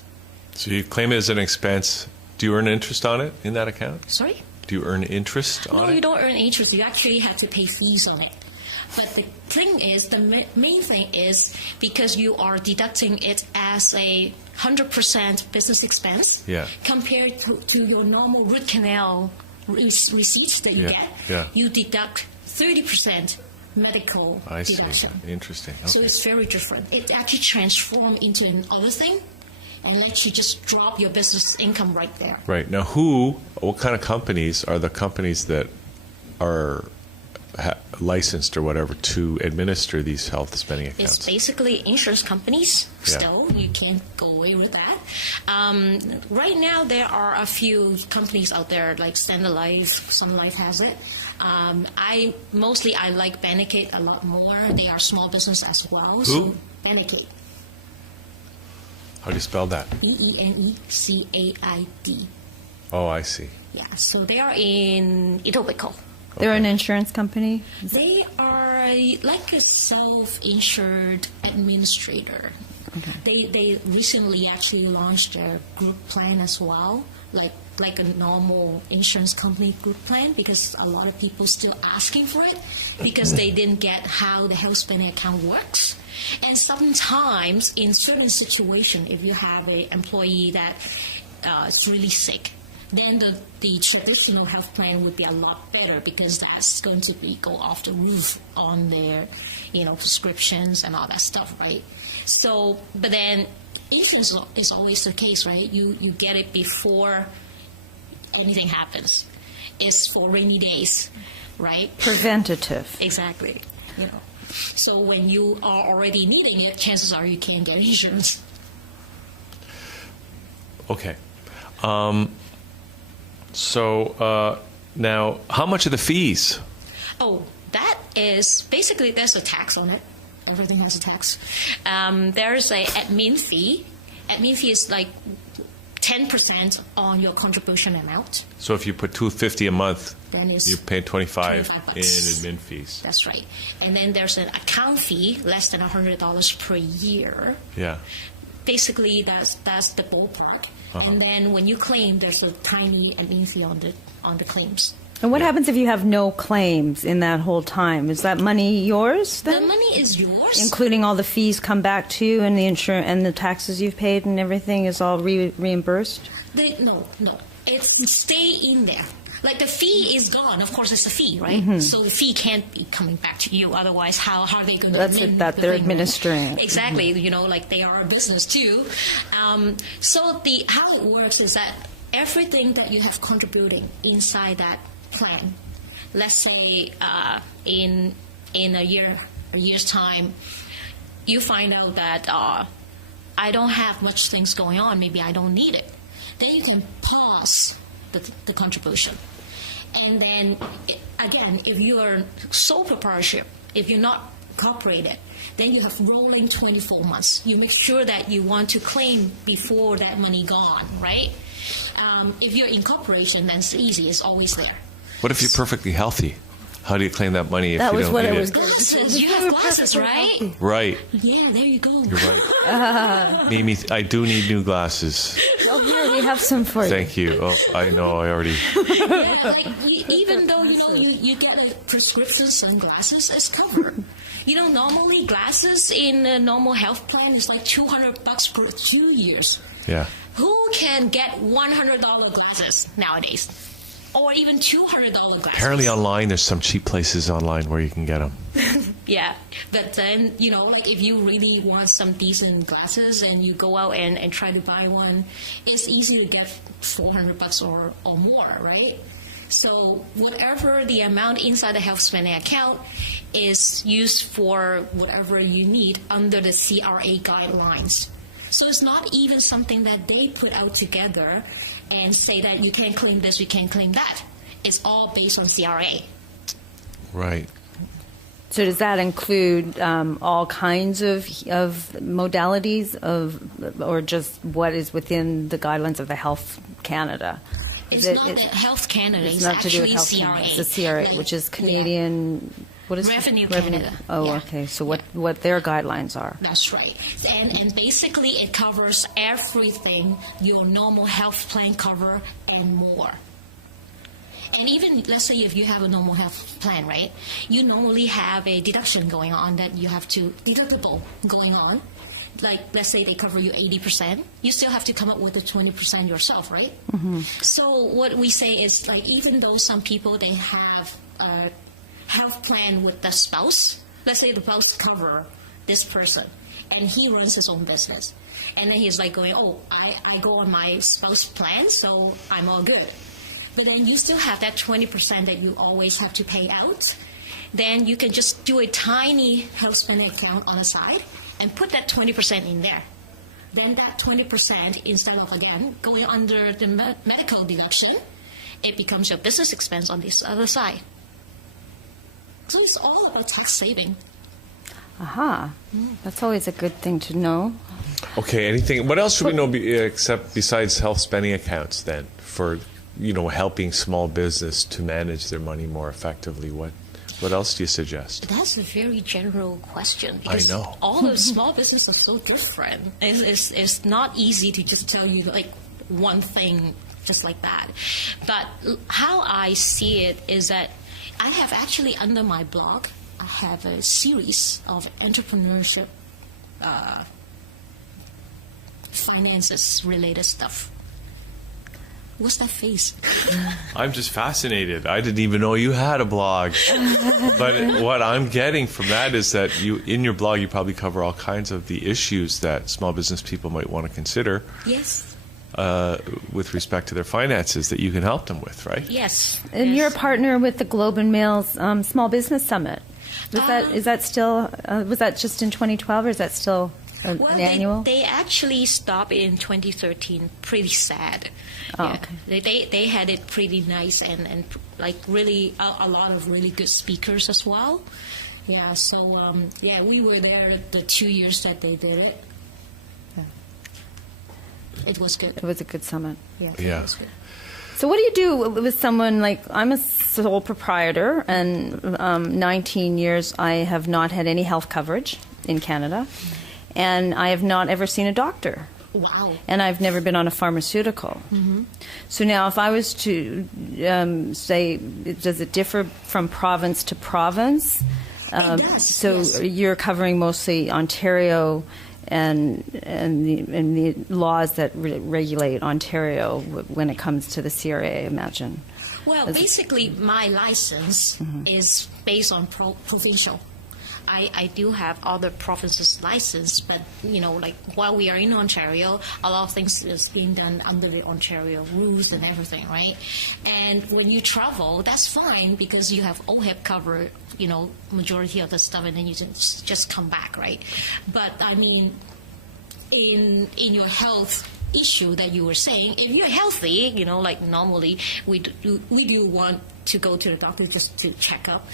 So you claim it as an expense. Do you earn interest on it in that account? Sorry? Do you earn interest on it? No, you don't earn interest. You actually have to pay fees on it. But the thing is, the main thing is, because you are deducting it as a 100% business expense, compared to your normal root canal receipts that you get, you deduct 30% medical deduction. I see. Interesting. Okay. So it's very different. It actually transforms into another thing and lets you just drop your business income right there. Right. Now, what kind of companies are the companies that are licensed or whatever to administer these health spending accounts? It's basically insurance companies still. You can't go away with that. Right now, there are a few companies out there like Standard Life, Sun Life has it. I like Benecate a lot more. They are small business as well. Who? So Benecate. How do you spell that? Benecad. Oh, I see. Yeah, so they are in Etobicoke. They're an insurance company. They are like a self-insured administrator. Okay. They recently actually launched their group plan as well, like a normal insurance company group plan, because a lot of people still asking for it because they didn't get how the health spending account works. And sometimes in certain situation, if you have an employee that is really sick, then the traditional health plan would be a lot better, because that's going to go off the roof on their, prescriptions and all that stuff, right? So, but then insurance is always the case, right? You get it before anything happens. It's for rainy days, right? Preventative. Exactly. So when you are already needing it, chances are you can't get insurance. Okay. So now, how much are the fees? Oh, that is basically, there's a tax on it. Everything has a tax. There's a admin fee. Admin fee is like 10% on your contribution amount. So if you put $250 a month, then it's you pay $25 $25 in admin fees. That's right. And then there's an account fee, less than $100 per year. Yeah. Basically, that's the ballpark. And then when you claim, there's a tiny admin fee on the claims. And what happens if you have no claims in that whole time? Is that money yours then? The money is yours. Including all the fees come back to you, and the insurance and the taxes you've paid and everything is all reimbursed? No. It's stay in there. Like the fee is gone. Of course, it's a fee, right? So the fee can't be coming back to you. Otherwise, how are they going to? That's it. That they're administering. Exactly. Like they are a business too. So how it works is that everything that you have contributing inside that plan, let's say in a year's time, you find out that I don't have much things going on. Maybe I don't need it. Then you can pause the contribution. And then, again, if you are sole proprietorship, if you're not incorporated, then you have rolling 24 months. You make sure that you want to claim before that money gone, right? If you're incorporation, then it's easy. It's always there. What if you're perfectly healthy? How do you claim that money if That you was don't what need I was it? going to say. Glasses. You have glasses, right? Right. Yeah, there you go. You're right. Mimi, I do need new glasses. Oh, here, we have some for you. Thank you. Oh, I know. I already. Yeah, like even though you get a prescription sunglasses, it's covered. Normally glasses in a normal health plan is like $200 for 2 years. Yeah. Who can get $100 glasses nowadays, or even $200 glasses? Apparently online, there's some cheap places online where you can get them. Yeah, but then like if you really want some decent glasses and you go out and try to buy one, it's easy to get $400 or more, right? So whatever the amount inside the health spending account is used for whatever you need under the CRA guidelines. So it's not even something that they put out together and say that you can't claim this, you can't claim that. It's all based on CRA. Right. So does that include all kinds of modalities or just what is within the guidelines of the Health Canada? It's not the Health Canada. It's not to do actually with Health CRA. Canada. It's the CRA, which is Canadian. Yeah. What is Revenue it? Canada. Oh, Yeah. okay. So what their guidelines are? That's right. And basically it covers everything your normal health plan cover and more. And even, let's say if you have a normal health plan, right, you normally have a deduction going on that you have to, deductible going on. Like, let's say they cover you 80%, you still have to come up with the 20% yourself, right? Mm-hmm. So what we say is, like, even though some people, they have a health plan with the spouse, let's say the spouse cover this person, and he runs his own business. And then he's like going, oh, I go on my spouse plan, so I'm all good. But then you still have that 20% that you always have to pay out. Then you can just do a tiny health spending account on the side and put that 20% in there. Then that 20%, instead of, again, going under the medical deduction, it becomes your business expense on this other side. So it's all about tax saving. Aha. That's always a good thing to know. Okay, anything? What else should we know except besides health spending accounts then for helping small business to manage their money more effectively, what else do you suggest? That's a very general question because I know. all the small businesses are so different. It's not easy to just tell you like one thing just like that. But how I see it is that I have actually under my blog, I have a series of entrepreneurship finances related stuff. What's that face? I'm just fascinated. I didn't even know you had a blog. But what I'm getting from that is that in your blog, you probably cover all kinds of the issues that small business people might want to consider. Yes. With respect to their finances that you can help them with, right? Yes. And yes. you're a partner with the Globe and Mail's Small Business Summit. Is that still, was that just in 2012 or is that still an annual? They actually stopped in 2013. Pretty sad. Oh, yeah. okay. They had it pretty nice and like really a lot of really good speakers as well. Yeah. So we were there the 2 years that they did it. Yeah. It was good. It was a good summit. Yeah. Yeah. It was good. So what do you do with someone like, I'm a sole proprietor and 19 years I have not had any health coverage in Canada and I have not ever seen a doctor. Wow. And I've never been on a pharmaceutical. Mm-hmm. So now if I was to say, does it differ from province to province? It does, so yes. You're covering mostly Ontario and the laws that regulate Ontario when it comes to the CRA, I imagine. Well, basically, my license is based on provincial. I do have other provinces' license, but like while we are in Ontario, a lot of things is being done under the Ontario rules and everything, right? And when you travel, that's fine because you have OHIP covered, majority of the stuff, and then you just come back, right? But I mean, in your health issue that you were saying, if you're healthy, like normally we do want to go to the doctor just to check up.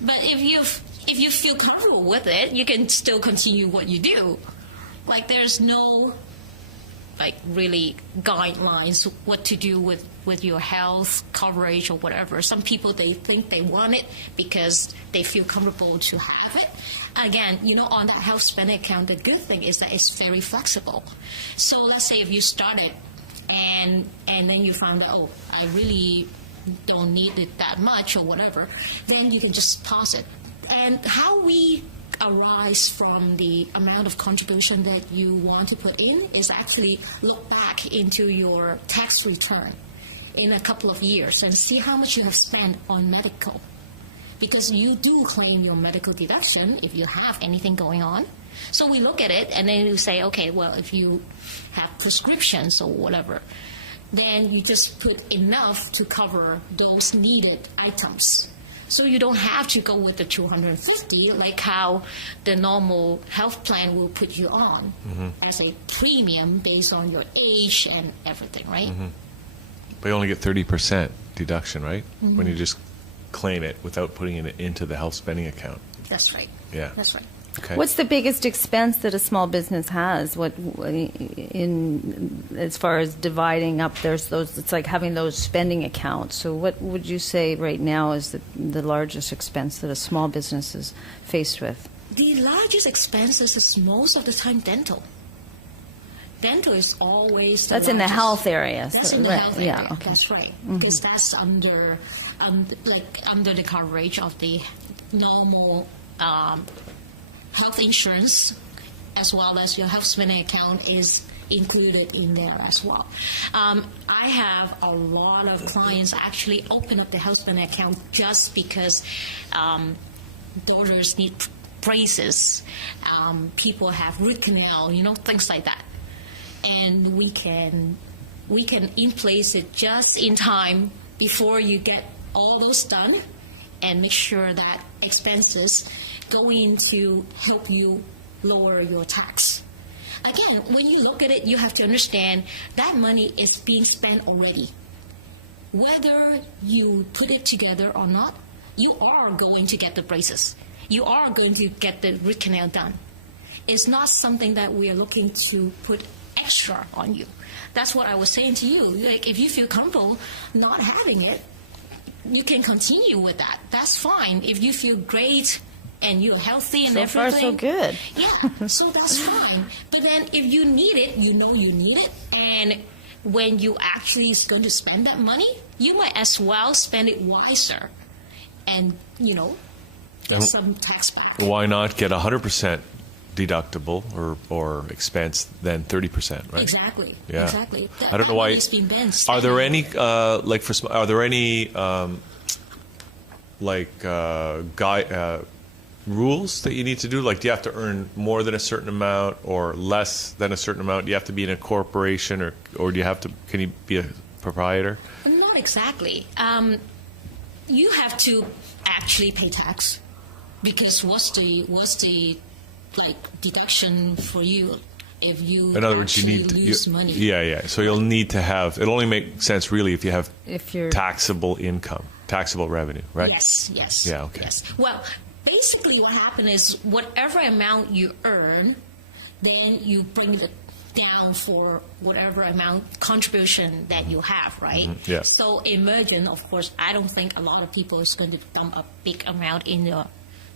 But if you feel comfortable with it, you can still continue what you do. Like there's no really guidelines what to do with your health coverage or whatever. Some people, they think they want it because they feel comfortable to have it. Again, on that health spending account, the good thing is that it's very flexible. So let's say if you started and then you found out, I really don't need it that much or whatever, then you can just pause it. And how we arise from the amount of contribution that you want to put in is actually look back into your tax return in a couple of years and see how much you have spent on medical. Because you do claim your medical deduction if you have anything going on. So we look at it and then you say, okay, well, if you have prescriptions or whatever, then you just put enough to cover those needed items. So you don't have to go with the 250 like how the normal health plan will put you on as a premium based on your age and everything, right? Mm-hmm. But you only get 30% deduction, right? Mm-hmm. When you just claim it without putting it into the health spending account. That's right. Yeah. That's right. Okay. What's the biggest expense that a small business has? What as far as dividing up? There's those. It's like having those spending accounts. So, what would you say right now is the largest expense that a small business is faced with? The largest expenses is most of the time dental. Dental is always that's in the health area. That's in the health area. Yeah, okay. That's right. Because that's under the coverage of the normal. Health insurance, as well as your health spending account, is included in there as well. I have a lot of clients actually open up the health spending account just because daughters need braces, people have root canal, things like that, and we can in place it just in time before you get all those done, and make sure that expenses go in to help you lower your tax. Again, when you look at it, you have to understand that money is being spent already. Whether you put it together or not, you are going to get the braces. You are going to get the root canal done. It's not something that we are looking to put extra on you. That's what I was saying to you. Like, if you feel comfortable not having it, you can continue with that. That's fine. If you feel great and you're healthy and So everything. far, so good. Yeah, so that's fine. But then if you need it, you know you need it. And when you actually is going to spend that money, you might as well spend it wiser and, get some tax back. Why not get 100% deductible or expense than 30%, right? Exactly. Yeah. Exactly. I don't know why. It's been bent. Are there any rules that you need to do? Like, do you have to earn more than a certain amount or less than a certain amount? Do you have to be in a corporation or do you have to? Can you be a proprietor? Not exactly. You have to actually pay tax because what's the deduction for you if you in other words, you need to lose money? Yeah. So you'll need to have. It'll only make sense really if you have If you're taxable income, taxable revenue, right? Yes. Yeah. Okay. Yes. Well, basically, what happens is whatever amount you earn, then you bring it down for whatever amount contribution that you have, right? Yeah. So imagine, of course, I don't think a lot of people is going to dump a big amount in the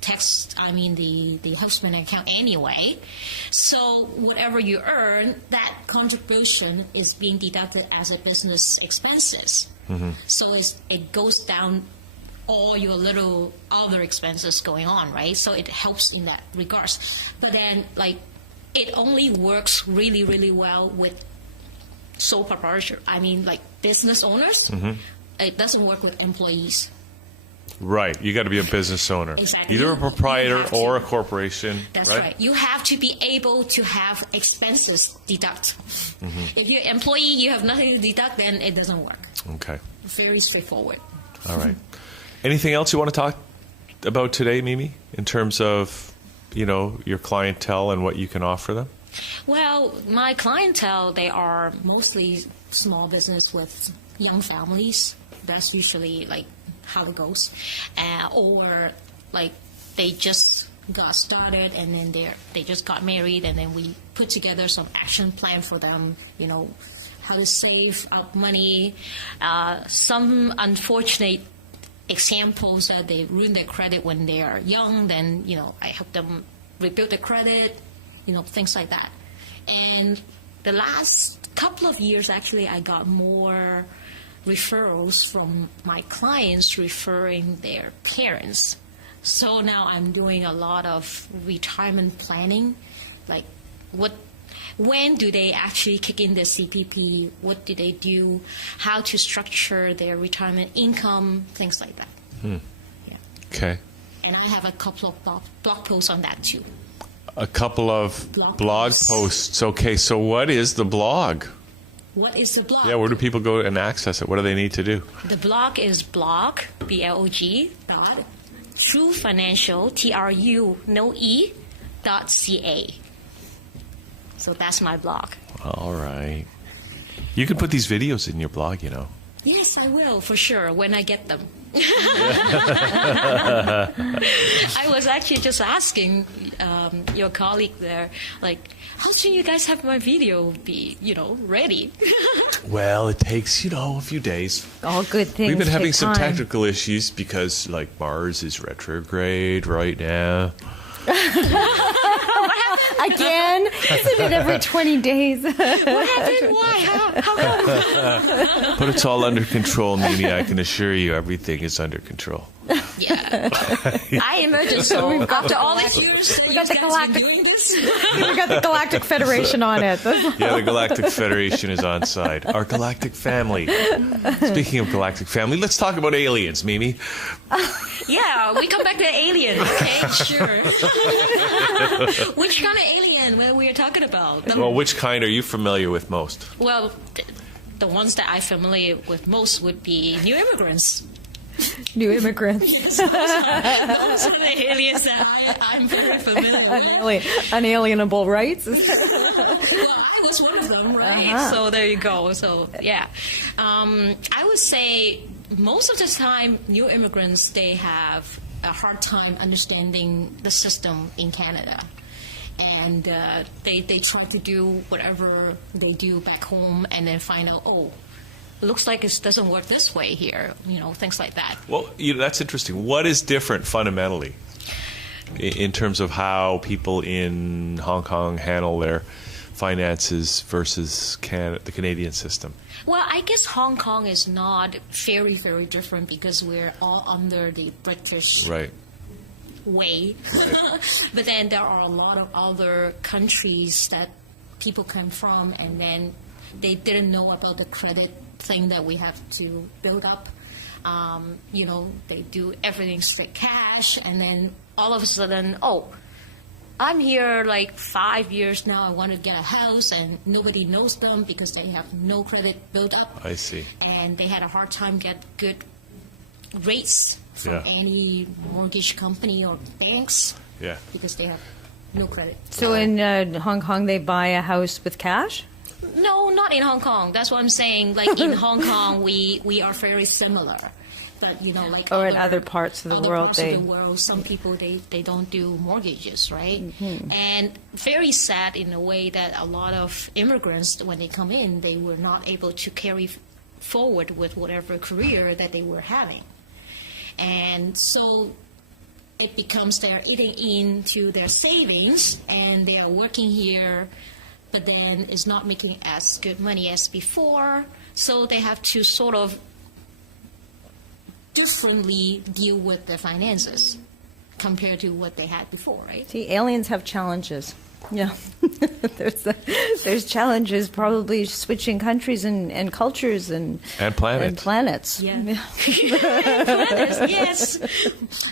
the houseman account anyway. So whatever you earn, that contribution is being deducted as a business expenses. So it goes down all your little other expenses going on, right? So it helps in that regards. But then, it only works really, really well with sole proprietor. Business owners. It doesn't work with employees. Right. You got to be a business owner. Exactly. Either a proprietor You have to. or a corporation. That's right. You have to be able to have expenses deduct. If you're an employee, you have nothing to deduct, then it doesn't work. Okay. Very straightforward. All right. Anything else you want to talk about today, Mimi, in terms of, your clientele and what you can offer them? Well, my clientele, they are mostly small business with young families. That's usually how it goes. Or they just got started and then they just got married and then we put together some action plan for them, how to save up money. Some unfortunate examples that they ruin their credit when they are young, then, I help them rebuild the credit, things like that. And the last couple of years, actually, I got more referrals from my clients referring their parents. So now I'm doing a lot of retirement planning, when do they actually kick in their CPP? What do they do? How to structure their retirement income? Things like that. Yeah. Okay. And I have a couple of blog posts on that too. A couple of Blog posts. Okay, so what is the blog? What is the blog? Yeah, where do people go and access it? What do they need to do? The blog is blog, B-L-O-G, truefinancial, TRU.ca. So that's my blog. All right. You can put these videos in your blog, Yes, I will, for sure, when I get them. I was actually just asking your colleague there, how soon you guys have my video be, ready? Well, it takes, a few days. All good things. We've been having take some time. technical issues because, Mars is retrograde right now. Again? Isn't it every 20 days? What happened? Why? How come? But it's all under control, Mimi. I can assure you everything is under control. Yeah. I imagine so. After all these years, We got the Galactic- doing this. We got the Galactic Federation on it. Yeah, the Galactic Federation is on side. Our galactic family. Speaking of galactic family, let's talk about aliens, Mimi. Yeah, we come back to alien. Okay, sure. Which kind of alien were we talking about? Well, which kind are you familiar with most? Well, the ones that I'm familiar with most would be new immigrants. New immigrants. Those are the aliens that I'm very familiar with. Unalienable rights. Well, I was one of them, right? So there you go. So yeah, I would say most of the time, new immigrants, they have a hard time understanding the system in Canada. and they try to do whatever they do back home, and then find out, oh, it looks like it doesn't work this way here, things like that. Well, that's interesting. What is different fundamentally in terms of how people in Hong Kong handle their finances versus the Canadian system? Well, I guess Hong Kong is not very, very different because we're all under the British Right. way. But then there are a lot of other countries that people come from, and then they didn't know about the credit thing that we have to build up. They do everything straight cash, and then all of a sudden, oh, I'm here like 5 years now, I want to get a house, and nobody knows them because they have no credit built up. I see. And they had a hard time get good rates from any mortgage company or banks because they have no credit. So in Hong Kong, they buy a house with cash? No, not in Hong Kong. That's what I'm saying. Like in Hong Kong, we are very similar. But like or in other parts of the world, some people they don't do mortgages, right? Mm-hmm. And very sad in a way that a lot of immigrants, when they come in, they were not able to carry forward with whatever career that they were having, and so it becomes they're eating into their savings, and they are working here, but then is not making as good money as before, so they have to sort of differently deal with their finances compared to what they had before, right? See, aliens have challenges. Yeah. there's challenges, probably switching countries and cultures and planets. Yeah. Planets, yes.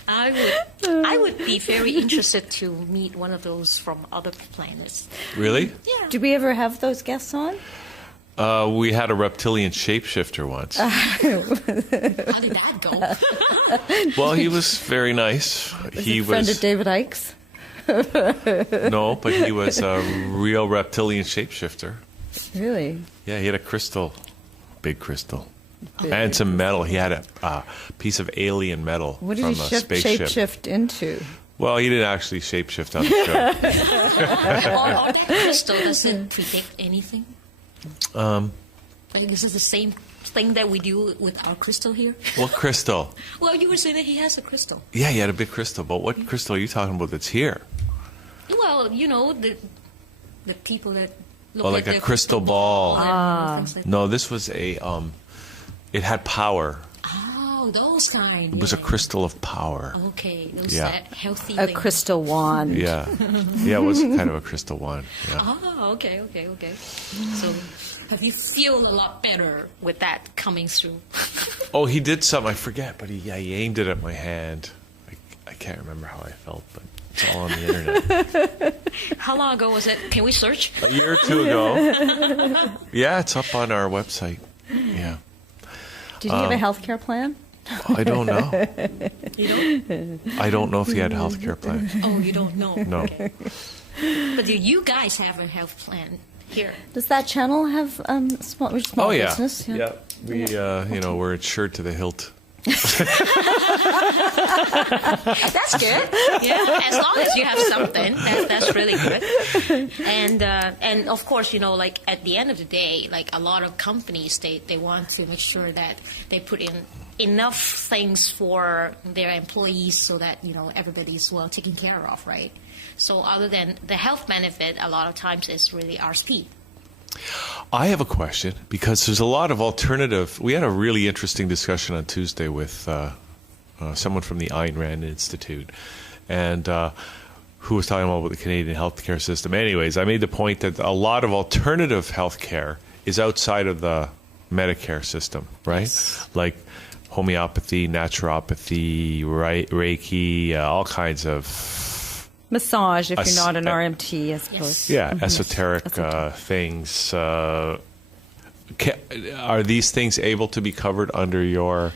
I would be very interested to meet one of those from other planets. Really? Yeah. Do we ever have those guests on? We had a reptilian shapeshifter once. How did that go? Well, he was very nice. He was a friend of David Icke's? No, but he was a real reptilian shapeshifter. Really? Yeah, he had a crystal, big crystal, and some metal. He had a piece of alien metal what did from he a spaceship. Shapeshift into? Well, he didn't actually shapeshift on the show. Or that crystal, does it predict anything? Like, is it the same thing that we do with our crystal here? What crystal? Well, you were saying that he has a crystal. Yeah, he had a big crystal. But what crystal are you talking about that's here? Well, the people that look like at a crystal ball. And things like No, this was a. It had power. Oh, those kind. It was a crystal of power. Okay, those that healthy. A thing. crystal wand. Yeah, yeah, it was kind of a crystal wand. Yeah. Oh, okay. So, have you feel a lot better with that coming through? Oh, he did something. I forget, but he aimed it at my hand. I can't remember how I felt, but it's all on the internet. How long ago was it? Can we search? A year or two ago. Yeah, it's up on our website. Yeah. Did he have a healthcare plan? I don't know. You don't? I don't know if he had a health care plan. Oh, you don't know? No. Okay. But do you guys have a health plan here? Does Thatchannel have small business? Yeah. We, we're insured to the hilt. That's good. Yeah, as long as you have something, that's really good. And of course, like at the end of the day, like a lot of companies, they want to make sure that they put in enough things for their employees so that everybody's well taken care of, right? So other than the health benefit, a lot of times it's really RSP. I have a question because there's a lot of alternative. We had a really interesting discussion on Tuesday with someone from the Ayn Rand Institute, and who was talking about the Canadian healthcare system. Anyways, I made the point that a lot of alternative healthcare is outside of the Medicare system, right? Yes. Like homeopathy, naturopathy, Reiki, all kinds of massage if you're not an RMT, I suppose. Yes. Yeah, esoteric things. Are these things able to be covered under your...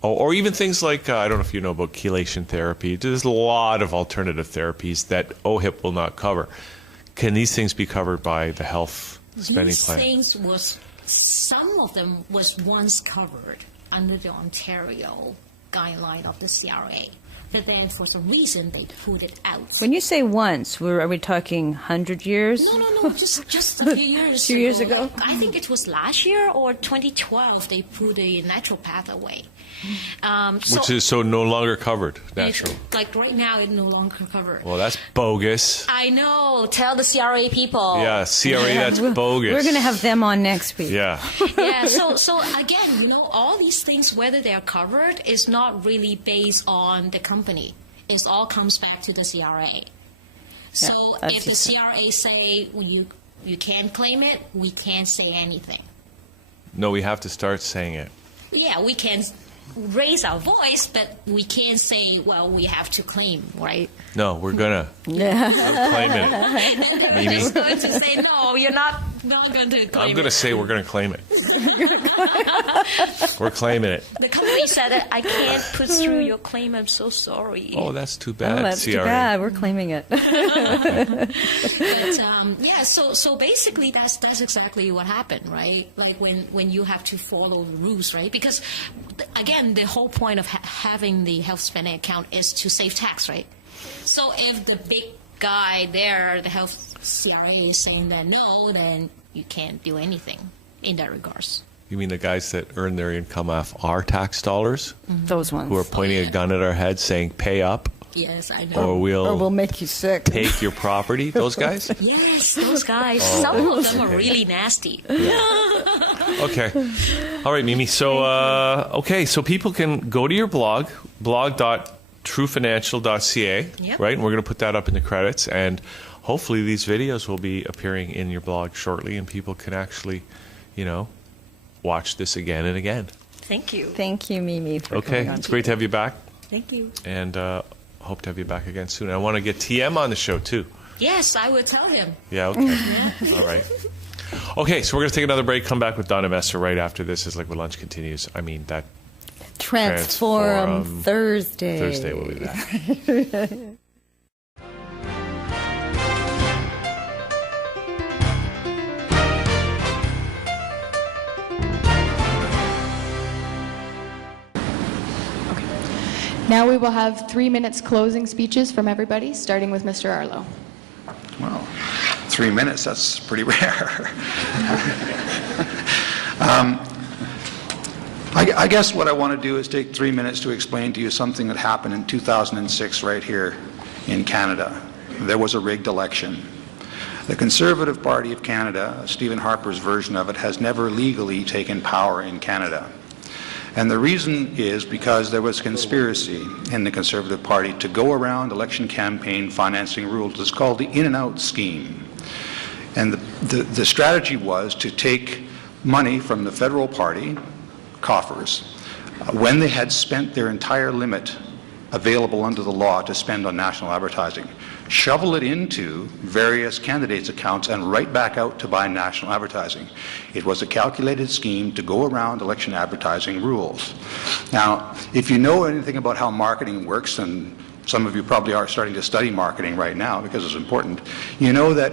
or even things like, I don't know if you know about chelation therapy. There's a lot of alternative therapies that OHIP will not cover. Can these things be covered by the health spending plan? These things some of them was once covered under the Ontario guideline of the CRA. But then for some reason they put it out. When you say once, are we talking 100 years? No, just a few years few years ago? Like, I think it was last year or 2012 they put a naturopath away. Which is so no longer covered, natural. Like right now, it's no longer covered. Well, that's bogus. I know. Tell the CRA people. Yeah, CRA, that's bogus. We're going to have them on next week. Yeah. Yeah. So again, all these things, whether they are covered, is not really based on the company. It all comes back to the CRA. So if the CRA say you can't claim it, we can't say anything. No, we have to start saying it. Yeah, we can raise our voice, but we can't say, well, we have to claim, right? No, we're gonna. Yeah. I'm claiming it. And then they're just going to say, no, you're not going to claim I'm gonna say we're gonna claim it. We're claiming it. The company said that I can't put through your claim. I'm so sorry. Oh, that's too bad. Oh, that's CRA. too bad. We're claiming it. But yeah, so basically that's exactly what happened, right? Like when you have to follow the rules, right? Because again, the whole point of having the health spending account is to save tax, right? So if the big guy there, the health CRA, is saying that no, then you can't do anything in that regards. You mean the guys that earn their income off our tax dollars? Those ones. Who are pointing a gun at our head saying, pay up? Yes, I know. Or we'll make you sick. take your property? Those guys? Yes, those guys. Some of them are really nasty. Okay. All right, Mimi. So, so people can go to your blog.truefinancial.ca, Yep. right? And we're going to put that up in the credits. And hopefully these videos will be appearing in your blog shortly, and people can actually, watch this again and again. Thank you. Thank you, Mimi, for Okay. coming on. It's great to have you back. Thank you. And hope to have you back again soon. I want to get TM on the show, too. Yes, I will tell him. Yeah, okay. All right. Okay, so we're going to take another break, come back with Donna Messer right after this as Liquid Lunch continues. I mean, that Transform Thursday. Thursday we'll be back. Now we will have 3 minutes closing speeches from everybody, starting with Mr. Arlo. Well, 3 minutes, that's pretty rare. I guess what I want to do is take 3 minutes to explain to you something that happened in 2006 right here in Canada. There was a rigged election. The Conservative Party of Canada, Stephen Harper's version of it, has never legally taken power in Canada. And the reason is because there was conspiracy in the Conservative Party to go around election campaign financing rules. It's called the in and out scheme. And the strategy was to take money from the federal party coffers when they had spent their entire limit available under the law to spend on national advertising, shovel it into various candidates' accounts and right back out to buy national advertising. It was a calculated scheme to go around election advertising rules. Now, if you know anything about how marketing works, and some of you probably are starting to study marketing right now because it's important, you know that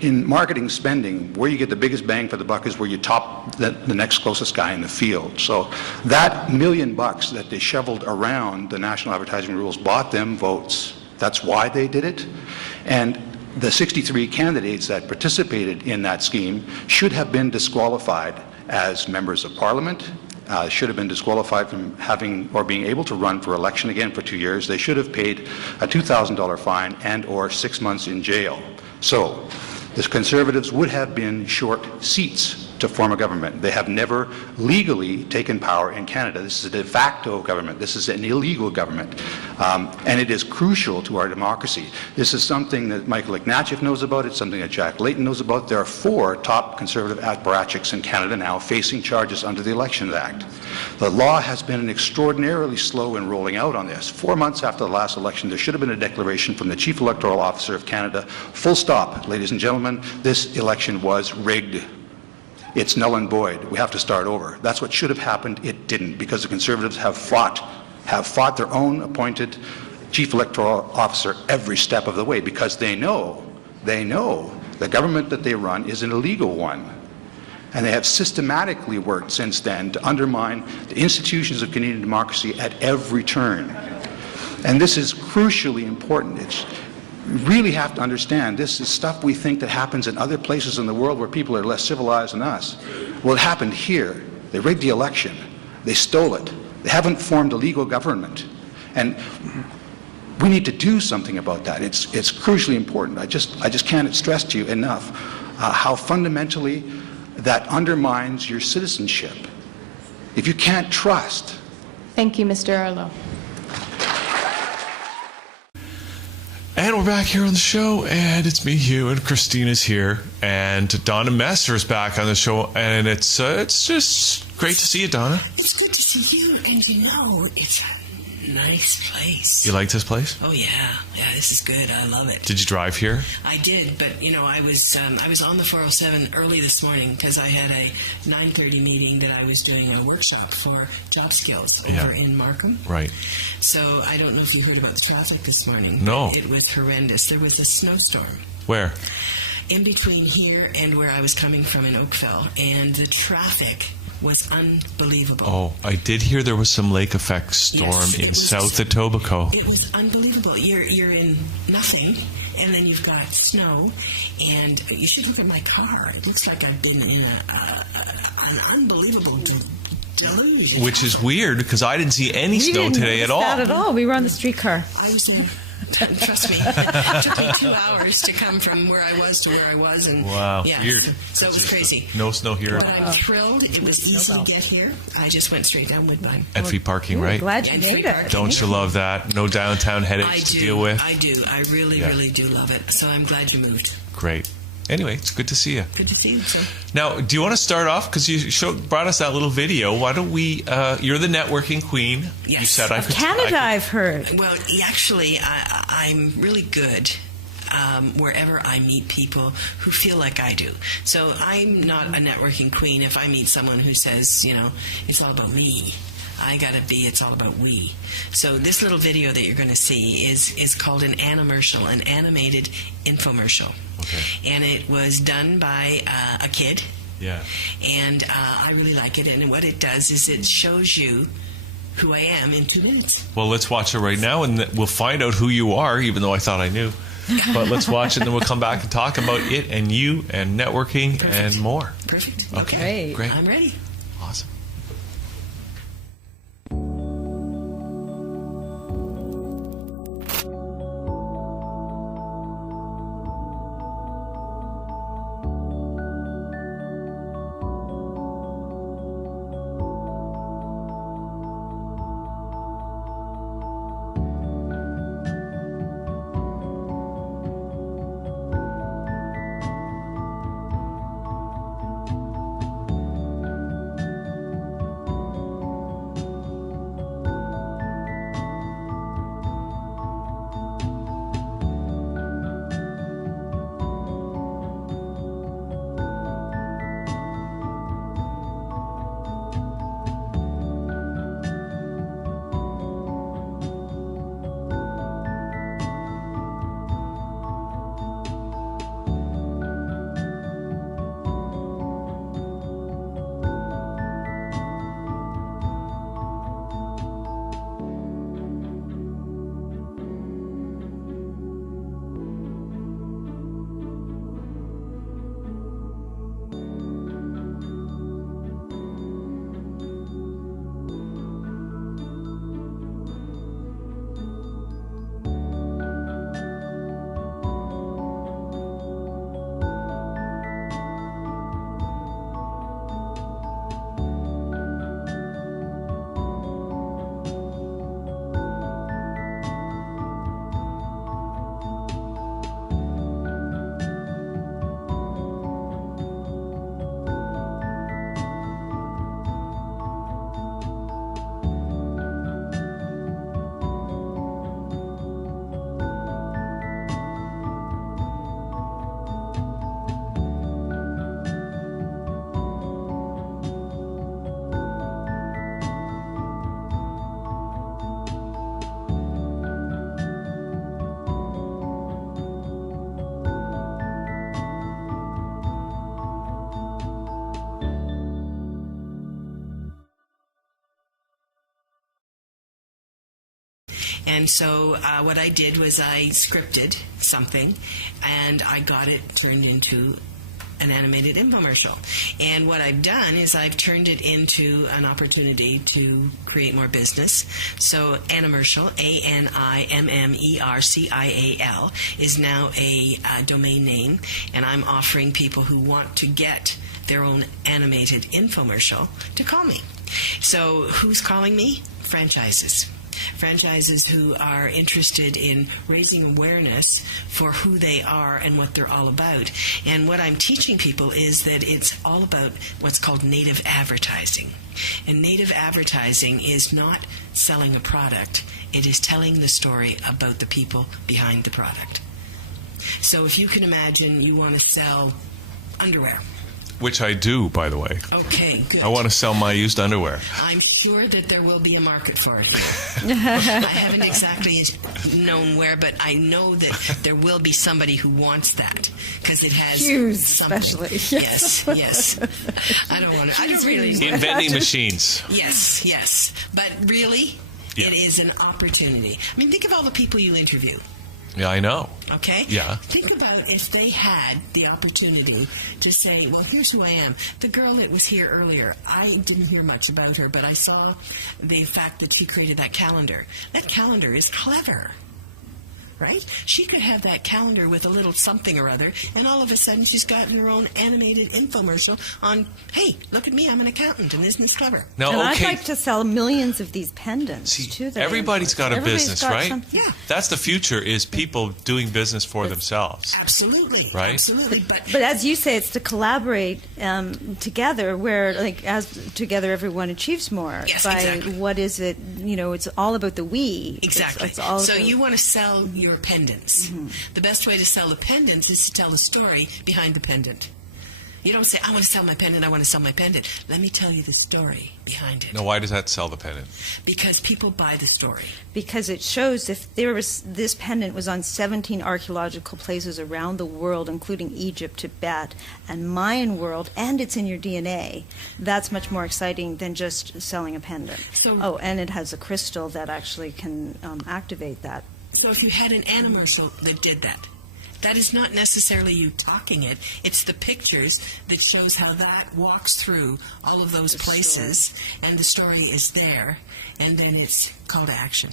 in marketing spending, where you get the biggest bang for the buck is where you top the next closest guy in the field. So that $1 million that they shoveled around the national advertising rules bought them votes. That's why they did it. And the 63 candidates that participated in that scheme should have been disqualified as members of parliament, should have been disqualified from having or being able to run for election again for 2 years. They should have paid a $2,000 fine and or 6 months in jail. So the Conservatives would have been short seats to form a government. They have never legally taken power in Canada. This is a de facto government. This is an illegal government. And it is crucial to our democracy. This is something that Michael Ignatieff knows about. It's something that Jack Layton knows about. There are 4 top Conservative apparatchiks in Canada now facing charges under the Elections Act. The law has been extraordinarily slow in rolling out on this. 4 months after the last election, there should have been a declaration from the Chief Electoral Officer of Canada, full stop, ladies and gentlemen, this election was rigged. It's null and void. We have to start over. That's what should have happened. It didn't, because the Conservatives have fought their own appointed Chief Electoral Officer every step of the way, because they know the government that they run is an illegal one. And they have systematically worked since then to undermine the institutions of Canadian democracy at every turn. And this is crucially important. You really have to understand this is stuff we think that happens in other places in the world where people are less civilized than us. Well, it happened here. They rigged the election. They stole it. They haven't formed a legal government. And we need to do something about that. It's crucially important. I just can't stress to you enough how fundamentally that undermines your citizenship. If you can't trust. Thank you, Mr. Arlo. And we're back here on the show, and it's me, Hugh, and Christina's here, and Donna Messer's back on the show, and it's just great to see you, Donna. It's good to see you, and it's a nice place. You like this place? Oh yeah, this is good. I love it. Did you drive here? I did, but I was on the 407 early this morning because I had a 9:30 meeting that I was doing a workshop for job skills over in Markham. Right. So I don't know if you heard about the traffic this morning. No. It was horrendous. There was a snowstorm. Where? In between here and where I was coming from in Oakville, and the traffic was unbelievable. Oh, I did hear there was some lake effect storm in South Etobicoke. It was unbelievable. You're in nothing, and then you've got snow, and you should look at my car. It looks like I've been in an unbelievable deluge. Which is weird, because I didn't see any snow today at all. Not at all. We were on the streetcar. I was in... Trust me, it took me 2 hours to come from where I was to where I was. And wow, yeah, weird. So it was crazy. No snow here. But I'm thrilled. It was easy to get here. I just went straight down Woodbine. At free parking, right? Glad you made it. Don't you love that? No downtown headaches to deal with. I do. I really do love it. So I'm glad you moved. Great. Anyway, it's good to see you. Good to see you, sir. Now, do you want to start off? Because you brought us that little video. Why don't we... you're the networking queen. Yes. You said Of Canada, I've heard. Well, actually, I'm really good wherever I meet people who feel like I do. So I'm not a networking queen if I meet someone who says, it's all about me. I gotta be, it's all about we. So this little video that you're gonna see is called an animmercial, an animated infomercial. Okay. And it was done by a kid. Yeah. And I really like it. And what it does is it shows you who I am in 2 minutes. Well, let's watch it right now, and we'll find out who you are, even though I thought I knew. But let's watch it, and then we'll come back and talk about it and you and networking and more. Perfect. Okay. Great. I'm ready. Awesome. And so what I did was I scripted something, and I got it turned into an animated infomercial. And what I've done is I've turned it into an opportunity to create more business. So Animmercial, ANIMMERCIAL, is now a domain name, and I'm offering people who want to get their own animated infomercial to call me. So who's calling me? Franchises. Franchises who are interested in raising awareness for who they are and what they're all about. And what I'm teaching people is that it's all about what's called native advertising. And native advertising is not selling a product. It is telling the story about the people behind the product. So if you can imagine you want to sell underwear. Which I do, by the way. Okay, good. I want to sell my used underwear. I'm sure that there will be a market for it. I haven't exactly known where, but I know that there will be somebody who wants that because it has Shoes, something. especially. Yes. I don't really. In vending machines. Yes. But really, Yeah. it is an opportunity. I mean, think of all the people you interview. Yeah, I know. Okay? Yeah. Think about if they had the opportunity to say, well, here's who I am. The girl that was here earlier, I didn't hear much about her, but I saw the fact that she created that calendar. That calendar is clever. Right? She could have that calendar with a little something or other, and all of a sudden she's got her own animated infomercial on, hey, look at me, I'm an accountant, and isn't this clever? Now, And okay. I'd like to sell millions of these pendants too. that I Everybody's import. got a Everybody's business, got right? something. Yeah. That's the future, is people doing business for themselves. Absolutely. Right? Absolutely. But as you say, it's to collaborate together, where as together everyone achieves more. Yes, by exactly. what is it? It's all about the we. Exactly. It's all So about- you want to sell your pendants. The best way to sell the pendants is to tell the story behind the pendant. You don't say, I want to sell my pendant, I want to sell my pendant. Let me tell you the story behind it. Now, why does that sell the pendant? Because people buy the story. because it shows if this pendant was on 17 archaeological places around the world, including Egypt, Tibet, and Mayan world, and it's in your DNA, that's much more exciting than just selling a pendant. And it has a crystal that actually can activate that. So if you had an animmercial that did that, that is not necessarily you talking it. It's the pictures that shows how that walks through all of those places, and the story is there, and then it's call to action.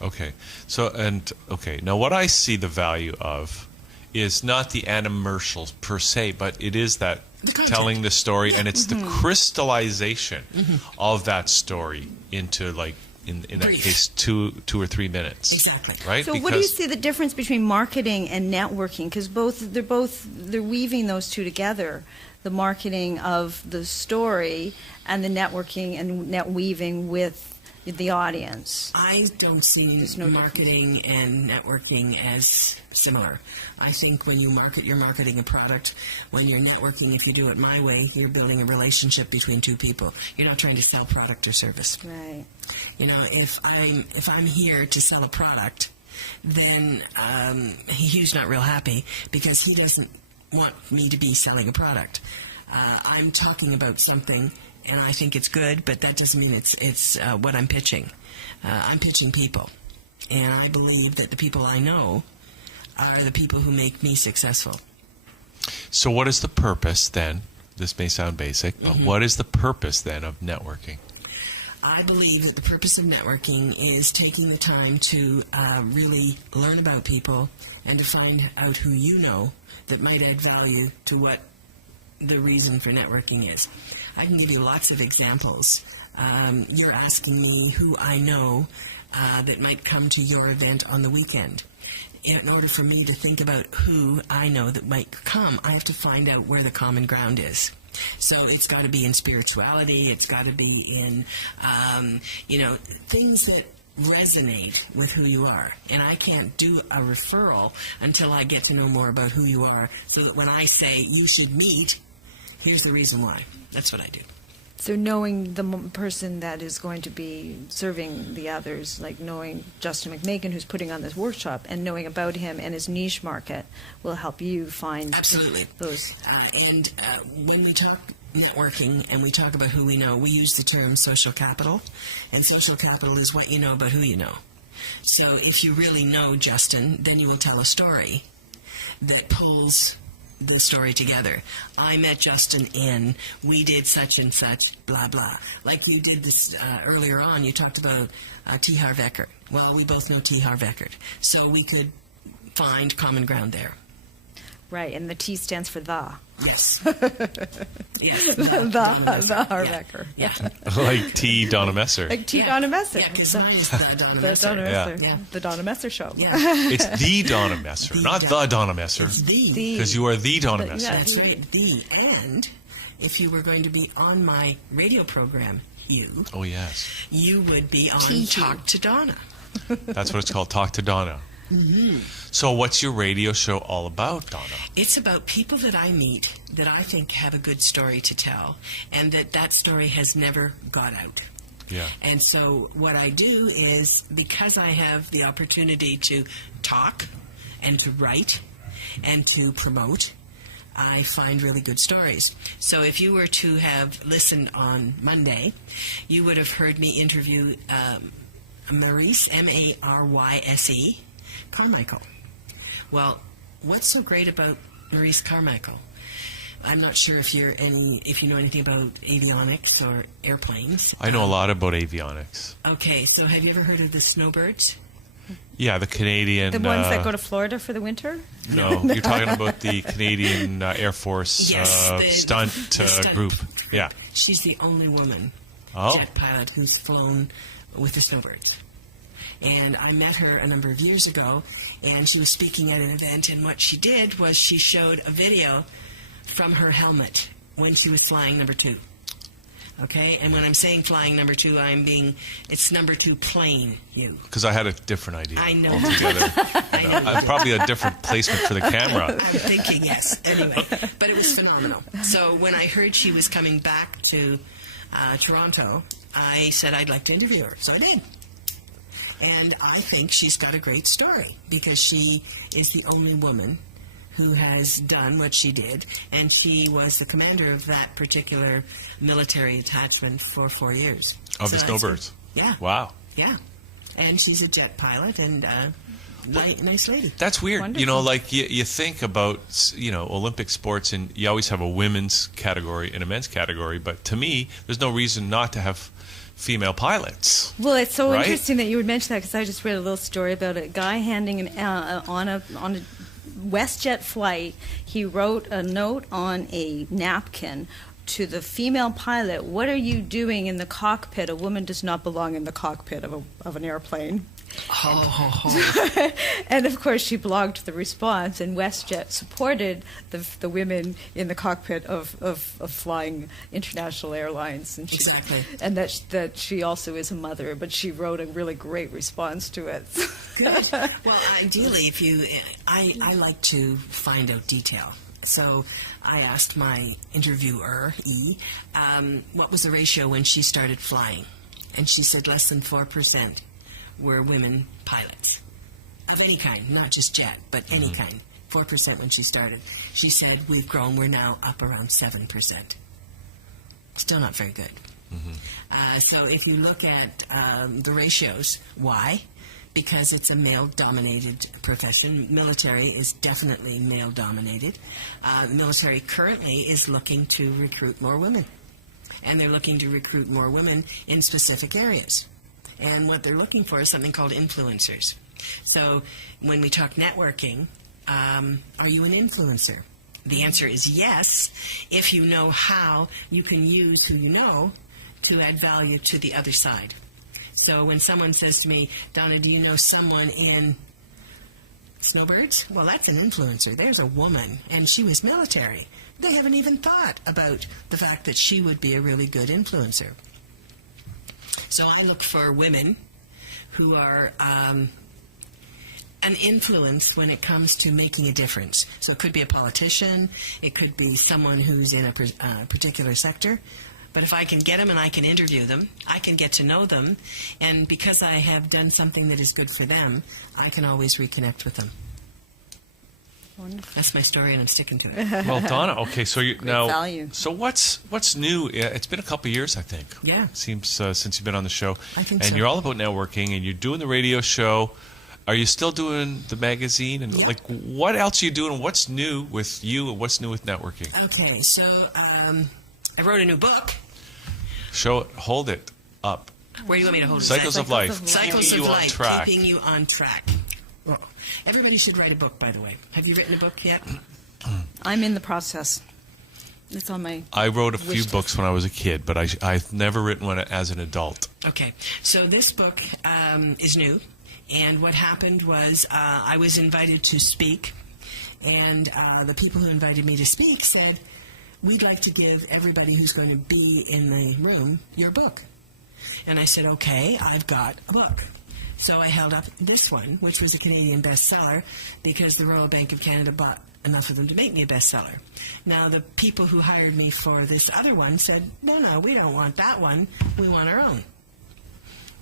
Okay. Now, what I see the value of is not the animmercials per se, but it is that telling the story, and it's the crystallization of that story into, like, in that case, 2 or 3 minutes. Exactly. Right? So what do you see the difference between marketing and networking? Because they're weaving those two together, the marketing of the story and the networking and net weaving with the audience. I don't see marketing and networking as similar. I think when you market, you're marketing a product. When you're networking, if you do it my way, you're building a relationship between two people. You're not trying to sell product or service. Right. You know, if I'm here to sell a product, then Hugh's not real happy because he doesn't want me to be selling a product. I'm talking about something, and I think it's good, but that doesn't mean it's what I'm pitching. I'm pitching people, and I believe that the people I know are the people who make me successful. So what is the purpose then? This may sound basic, but what is the purpose then of networking? I believe that the purpose of networking is taking the time to really learn about people and to find out who you know that might add value to what the reason for networking is. I can give you lots of examples. You're asking me who I know that might come to your event on the weekend. In order for me to think about who I know that might come, I have to find out where the common ground is. So it's got to be in spirituality. It's got to be in, things that resonate with who you are. And I can't do a referral until I get to know more about who you are, so that when I say you should meet, here's the reason why. That's what I do. So knowing the person that is going to be serving the others, like knowing Justin McMakin, who's putting on this workshop, and knowing about him and his niche market will help you find Absolutely. those. When we talk networking and we talk about who we know, we use the term social capital. And social capital is what you know about who you know. So if you really know Justin, then you will tell a story that pulls the story together. I met Justin in, we did such and such, blah, blah. Like you did this earlier on, you talked about T. Harv Eckert. Well, we both know T. Harv Eckert. So we could find common ground there. Right, and the T stands for the. Yes. Yes. The Harv Eckert. Yeah. Like T. Donna Messer. Like T. Donna Messer. Yeah, because mine is the Donna The Messer. Donna Messer. Yeah. The Donna Messer Show. Yeah. It's the Donna Messer, not the Donna Messer. It's the. Because you are the Donna Messer. yeah. That's right, the. And if you were going to be on my radio program, Hugh, Oh, yes. you would be on T-Hugh. Talk to Donna. That's what it's called, Talk to Donna. So what's your radio show all about, Donna? It's about people that I meet that I think have a good story to tell, and that story has never got out. Yeah. And so what I do is, because I have the opportunity to talk and to write and to promote, I find really good stories. So if you were to have listened on Monday, you would have heard me interview Maryse, M-A-R-Y-S-E, Carmichael. Well, what's so great about Maryse Carmichael? I'm not sure if you know anything about avionics or airplanes. I know a lot about avionics. Okay, so have you ever heard of the snowbirds? Yeah, the Canadian... The ones that go to Florida for the winter? No, you're talking about the Canadian Air Force Yes, the stunt group. Yeah. She's the only woman jet pilot who's flown with the snowbirds. And I met her a number of years ago, and she was speaking at an event, and what she did was she showed a video from her helmet when she was flying number 2. Okay? And when I'm saying flying number 2, it's number 2 plane, you. Because I had a different idea. I know. Altogether. Probably a different placement for the camera. I'm thinking, yes. Anyway, but it was phenomenal. So when I heard she was coming back to Toronto, I said I'd like to interview her. So I did. And I think she's got a great story because she is the only woman who has done what she did, and she was the commander of that particular military attachment for 4 years. Of the snowbirds? Yeah. Wow. Yeah. And she's a jet pilot and nice lady. That's weird. Wonderful. You know, like you think about, Olympic sports, and you always have a women's category and a men's category, but to me, there's no reason not to have female pilots. Well, it's so right? interesting that you would mention that because I just read a little story about a guy handing on a WestJet flight. He wrote a note on a napkin to the female pilot. What are you doing in the cockpit? A woman does not belong in the cockpit of an airplane. And of course, she blogged the response, and WestJet supported the women in the cockpit of flying international airlines. And Exactly. And that she also is a mother, but she wrote a really great response to it. Good. Well, ideally, I like to find out detail. So I asked my interviewer, what was the ratio when she started flying? And she said less than 4% were women pilots of any kind, not just jet, but any kind. 4% when she started. She said, we've grown, we're now up around 7%. Still not very good. So if you look at the ratios, why? Because it's a male-dominated profession. Military is definitely male-dominated. Military currently is looking to recruit more women. And they're looking to recruit more women in specific areas. And what they're looking for is something called influencers. So when we talk networking, are you an influencer? The answer is yes, if you know how you can use who you know to add value to the other side. So when someone says to me, Donna, do you know someone in snowbirds? Well, that's an influencer. There's a woman, and she was military. They haven't even thought about the fact that she would be a really good influencer. So I look for women who are an influence when it comes to making a difference. So it could be a politician, it could be someone who's in a particular sector. But if I can get them and I can interview them, I can get to know them, and because I have done something that is good for them, I can always reconnect with them. Wonderful. That's my story, and I'm sticking to it. Well, Donna, okay, so now, value. so what's new? It's been a couple of years, I think. Yeah. It seems since you've been on the show. I think and so. you're all about networking, and you're doing the radio show. Are you still doing the magazine? And like, what else are you doing? What's new with you, and what's new with networking? Okay, so I wrote a new book. Show it, hold it up. Where do you want me to hold it? Cycles of Life. Cycles Keeping of you on Life, track. keeping you on track. Well, everybody should write a book, by the way. Have you written a book yet? I'm in the process. It's on my. I wrote a few list. books when I was a kid, but I've never written one as an adult. Okay, so this book is new, and what happened was I was invited to speak, and the people who invited me to speak said, we'd like to give everybody who's going to be in the room your book. And I said, okay, I've got a book. So I held up this one, which was a Canadian bestseller, because the Royal Bank of Canada bought enough of them to make me a bestseller. Now, the people who hired me for this other one said, no, we don't want that one. We want our own.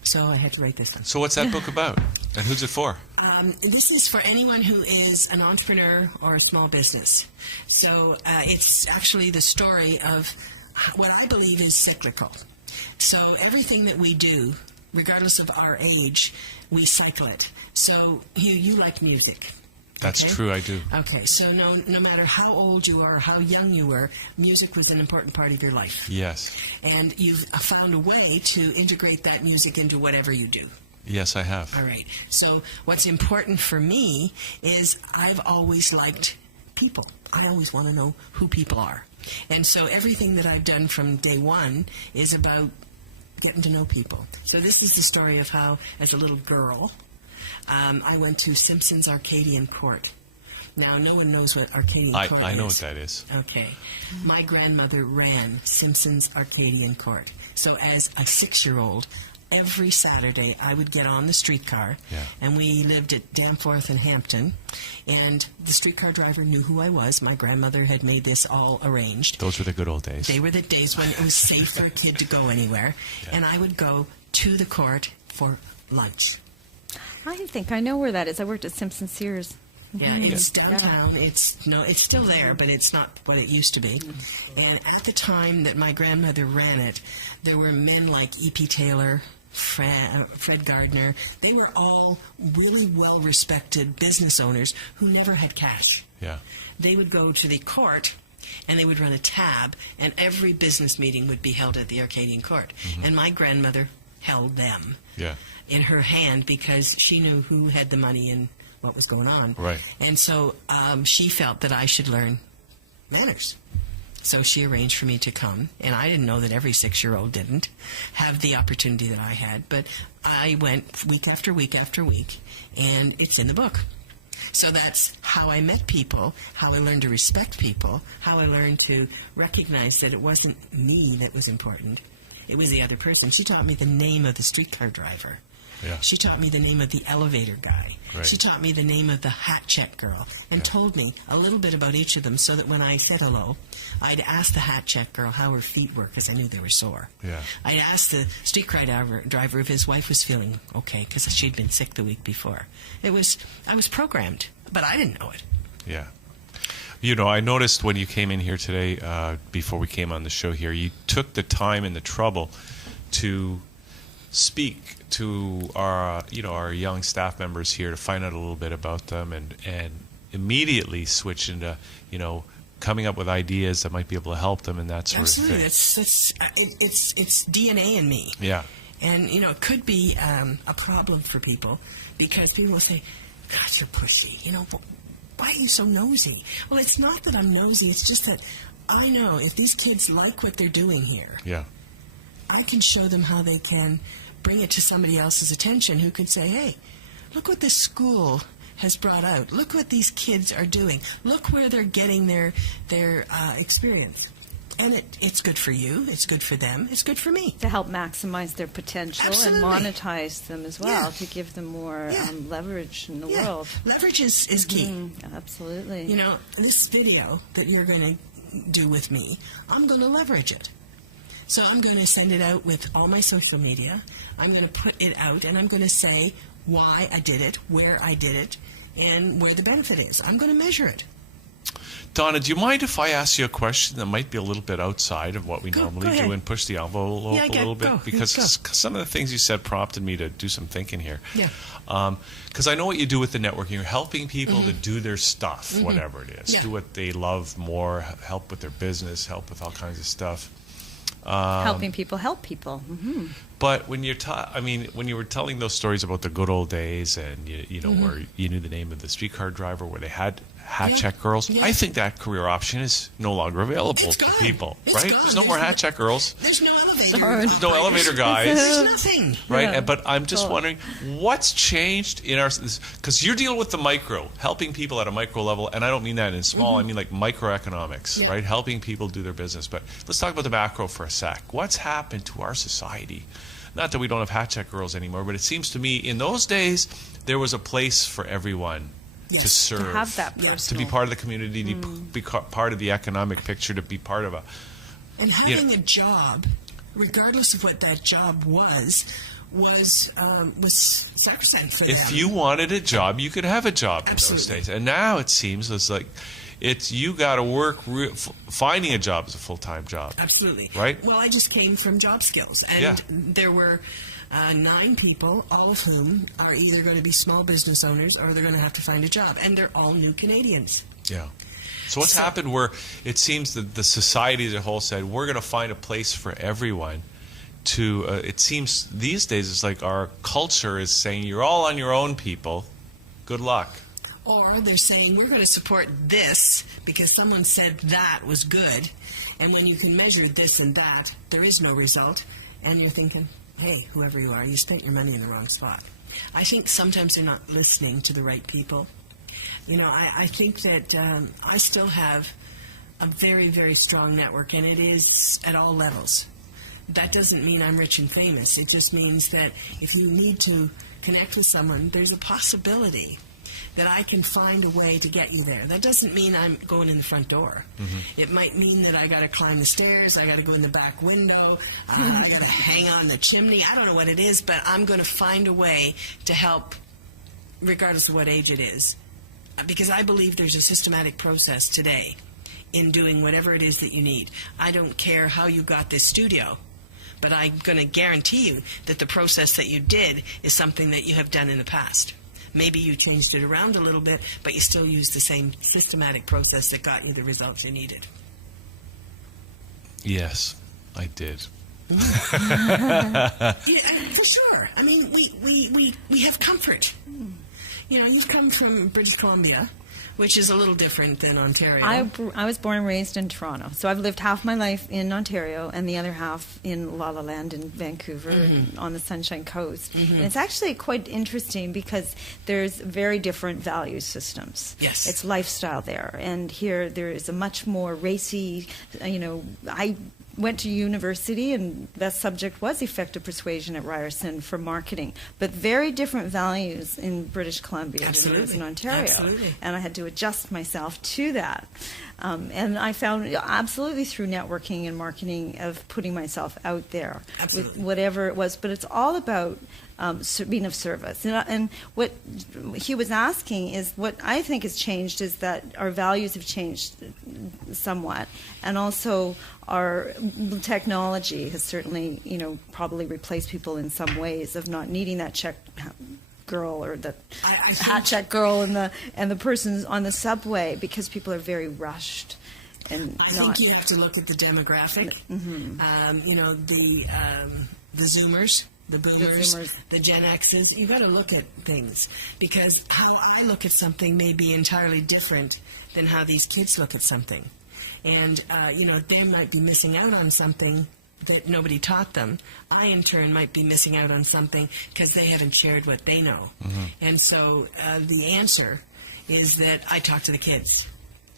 So I had to write this one. So what's that book about? And who's it for? This is for anyone who is an entrepreneur or a small business. So it's actually the story of what I believe is cyclical. So everything that we do, regardless of our age, we cycle it. So you like music. That's okay? true, I do. Okay, so no matter how old you are, how young you were, music was an important part of your life. Yes. And you've found a way to integrate that music into whatever you do. Yes, I have. All right. So what's important for me is I've always liked people. I always want to know who people are. And so everything that I've done from day one is about getting to know people. So this is the story of how, as a little girl, I went to Simpson's Arcadian Court. Now, no one knows what Arcadian Court is. I know what that is. Okay. My grandmother ran Simpson's Arcadian Court. So as a 6-year-old, every Saturday I would get on the streetcar, and we lived at Danforth and Hampton, and the streetcar driver knew who I was. My grandmother had made this all arranged. Those were the good old days. They were the days when it was safe for a kid to go anywhere, and I would go to the court for lunch. I think I know where that is. I worked at Simpson Sears. Yeah, it's downtown. It's still there, but it's not what it used to be. And at the time that my grandmother ran it, there were men like E.P. Taylor, Fred Gardner. They were all really well-respected business owners who never had cash. Yeah. They would go to the court, and they would run a tab, and every business meeting would be held at the Arcadian Court. Mm-hmm. And my grandmother held them in her hand because she knew who had the money and what was going on. Right. And so she felt that I should learn manners. So she arranged for me to come, and I didn't know that every 6-year-old didn't have the opportunity that I had, but I went week after week after week, and it's in the book. So that's how I met people, how I learned to respect people, how I learned to recognize that it wasn't me that was important. It was the other person. She taught me the name of the streetcar driver. Yeah. She taught me the name of the elevator guy. Right. She taught me the name of the hat check girl and told me a little bit about each of them so that when I said hello, I'd ask the hat check girl how her feet were because I knew they were sore. Yeah. I'd ask the streetcar driver if his wife was feeling okay because she'd been sick the week before. I was programmed, but I didn't know it. Yeah. You know, I noticed when you came in here today, before we came on the show here, you took the time and the trouble to speak to our young staff members here to find out a little bit about them and immediately switch into, coming up with ideas that might be able to help them and that sort of thing. Absolutely. It's DNA in me. Yeah. And, it could be a problem for people because people will say, gosh, you're pussy. Why are you so nosy? Well, it's not that I'm nosy. It's just that I know if these kids like what they're doing here, I can show them how they can bring it to somebody else's attention who can say, hey, look what this school has brought out. Look what these kids are doing. Look where they're getting their experience. And it's good for you. It's good for them. It's good for me. To help maximize their potential Absolutely. and monetize them as well, to give them more leverage in the world. Leverage is key. Mm-hmm. Absolutely. This video that you're going to do with me, I'm going to leverage it. So I'm going to send it out with all my social media. I'm going to put it out, and I'm going to say why I did it, where I did it, and where the benefit is. I'm going to measure it. Donna, do you mind if I ask you a question that might be a little bit outside of what we normally do and push the envelope a little bit? Because some of the things you said prompted me to do some thinking here. Yeah. Because I know what you do with the networking. You're helping people to do their stuff, whatever it is. Do what they love more, help with their business, help with all kinds of stuff. Helping people help people. But when you're, when you were telling those stories about the good old days, and you know where you knew the name of the streetcar driver, where they had hat check girls, I think that career option is no longer available to people. Right? There's no more hat check girls. There's no elevator. There's no elevator guys. There's nothing. Right? Yeah. But I'm just wondering what's changed in our, because you're dealing with the micro, helping people at a micro level, and I don't mean that in small. I mean like microeconomics, right? Helping people do their business. But let's talk about the macro for a sec. What's happened to our society? Not that we don't have hat check girls anymore, but it seems to me in those days there was a place for everyone to serve, to have that personal, to be part of the community, to be part of the economic picture, to be part of a... And having a job, regardless of what that job was sacrosanct for them. If you wanted a job, you could have a job in those days. And now it seems it's like you got to work. Finding a job is a full-time job. Absolutely. Right? Well, I just came from Job Skills, and there were 9 people, all of whom are either going to be small business owners or they're going to have to find a job, and they're all new Canadians. Yeah. So what's happened where it seems that the society as a whole said, we're going to find a place for everyone to, it seems these days it's like our culture is saying, you're all on your own, people. Good luck. Or they're saying, we're going to support this because someone said that was good, and when you can measure this and that, there is no result, and you're thinking, hey, whoever you are, you spent your money in the wrong spot. I think sometimes they're not listening to the right people. You know, I think that I still have a very, very strong network, and it is at all levels. That doesn't mean I'm rich and famous. It just means that if you need to connect with someone, there's a possibility that I can find a way to get you there. That doesn't mean I'm going in the front door. It might mean that I got to climb the stairs, I got to go in the back window, I got to hang on the chimney. I don't know what it is, but I'm going to find a way to help regardless of what age it is. Because I believe there's a systematic process today in doing whatever it is that you need. I don't care how you got this studio, but I'm going to guarantee you that the process that you did is something that you have done in the past. Maybe you changed it around a little bit, but you still used the same systematic process that got you the results you needed. Yes, I did. Yeah, for sure. I mean, we have comfort. You know, you come from British Columbia, which is a little different than Ontario. I was born and raised in Toronto, so I've lived half my life in Ontario and the other half in La La Land in Vancouver and on the Sunshine Coast. And it's actually quite interesting because there's very different value systems. Yes. It's lifestyle there, and here there is a much more racy, I went to university, and that subject was effective persuasion at Ryerson for marketing, but very different values in British Columbia than there is in Ontario. Absolutely. And I had to adjust myself to that. And I found absolutely through networking and marketing of putting myself out there with whatever it was, but it's all about being of service. And what he was asking is, what I think has changed is that our values have changed somewhat, and also our technology has certainly, probably replaced people in some ways of not needing that check girl or the hat check girl and the persons on the subway, because people are very rushed. And I think you have to look at the demographic. The Zoomers. The boomers, the Gen X's, you've got to look at things, because how I look at something may be entirely different than how these kids look at something. And, they might be missing out on something that nobody taught them. I, in turn, might be missing out on something because they haven't shared what they know. And so the answer is that I talk to the kids.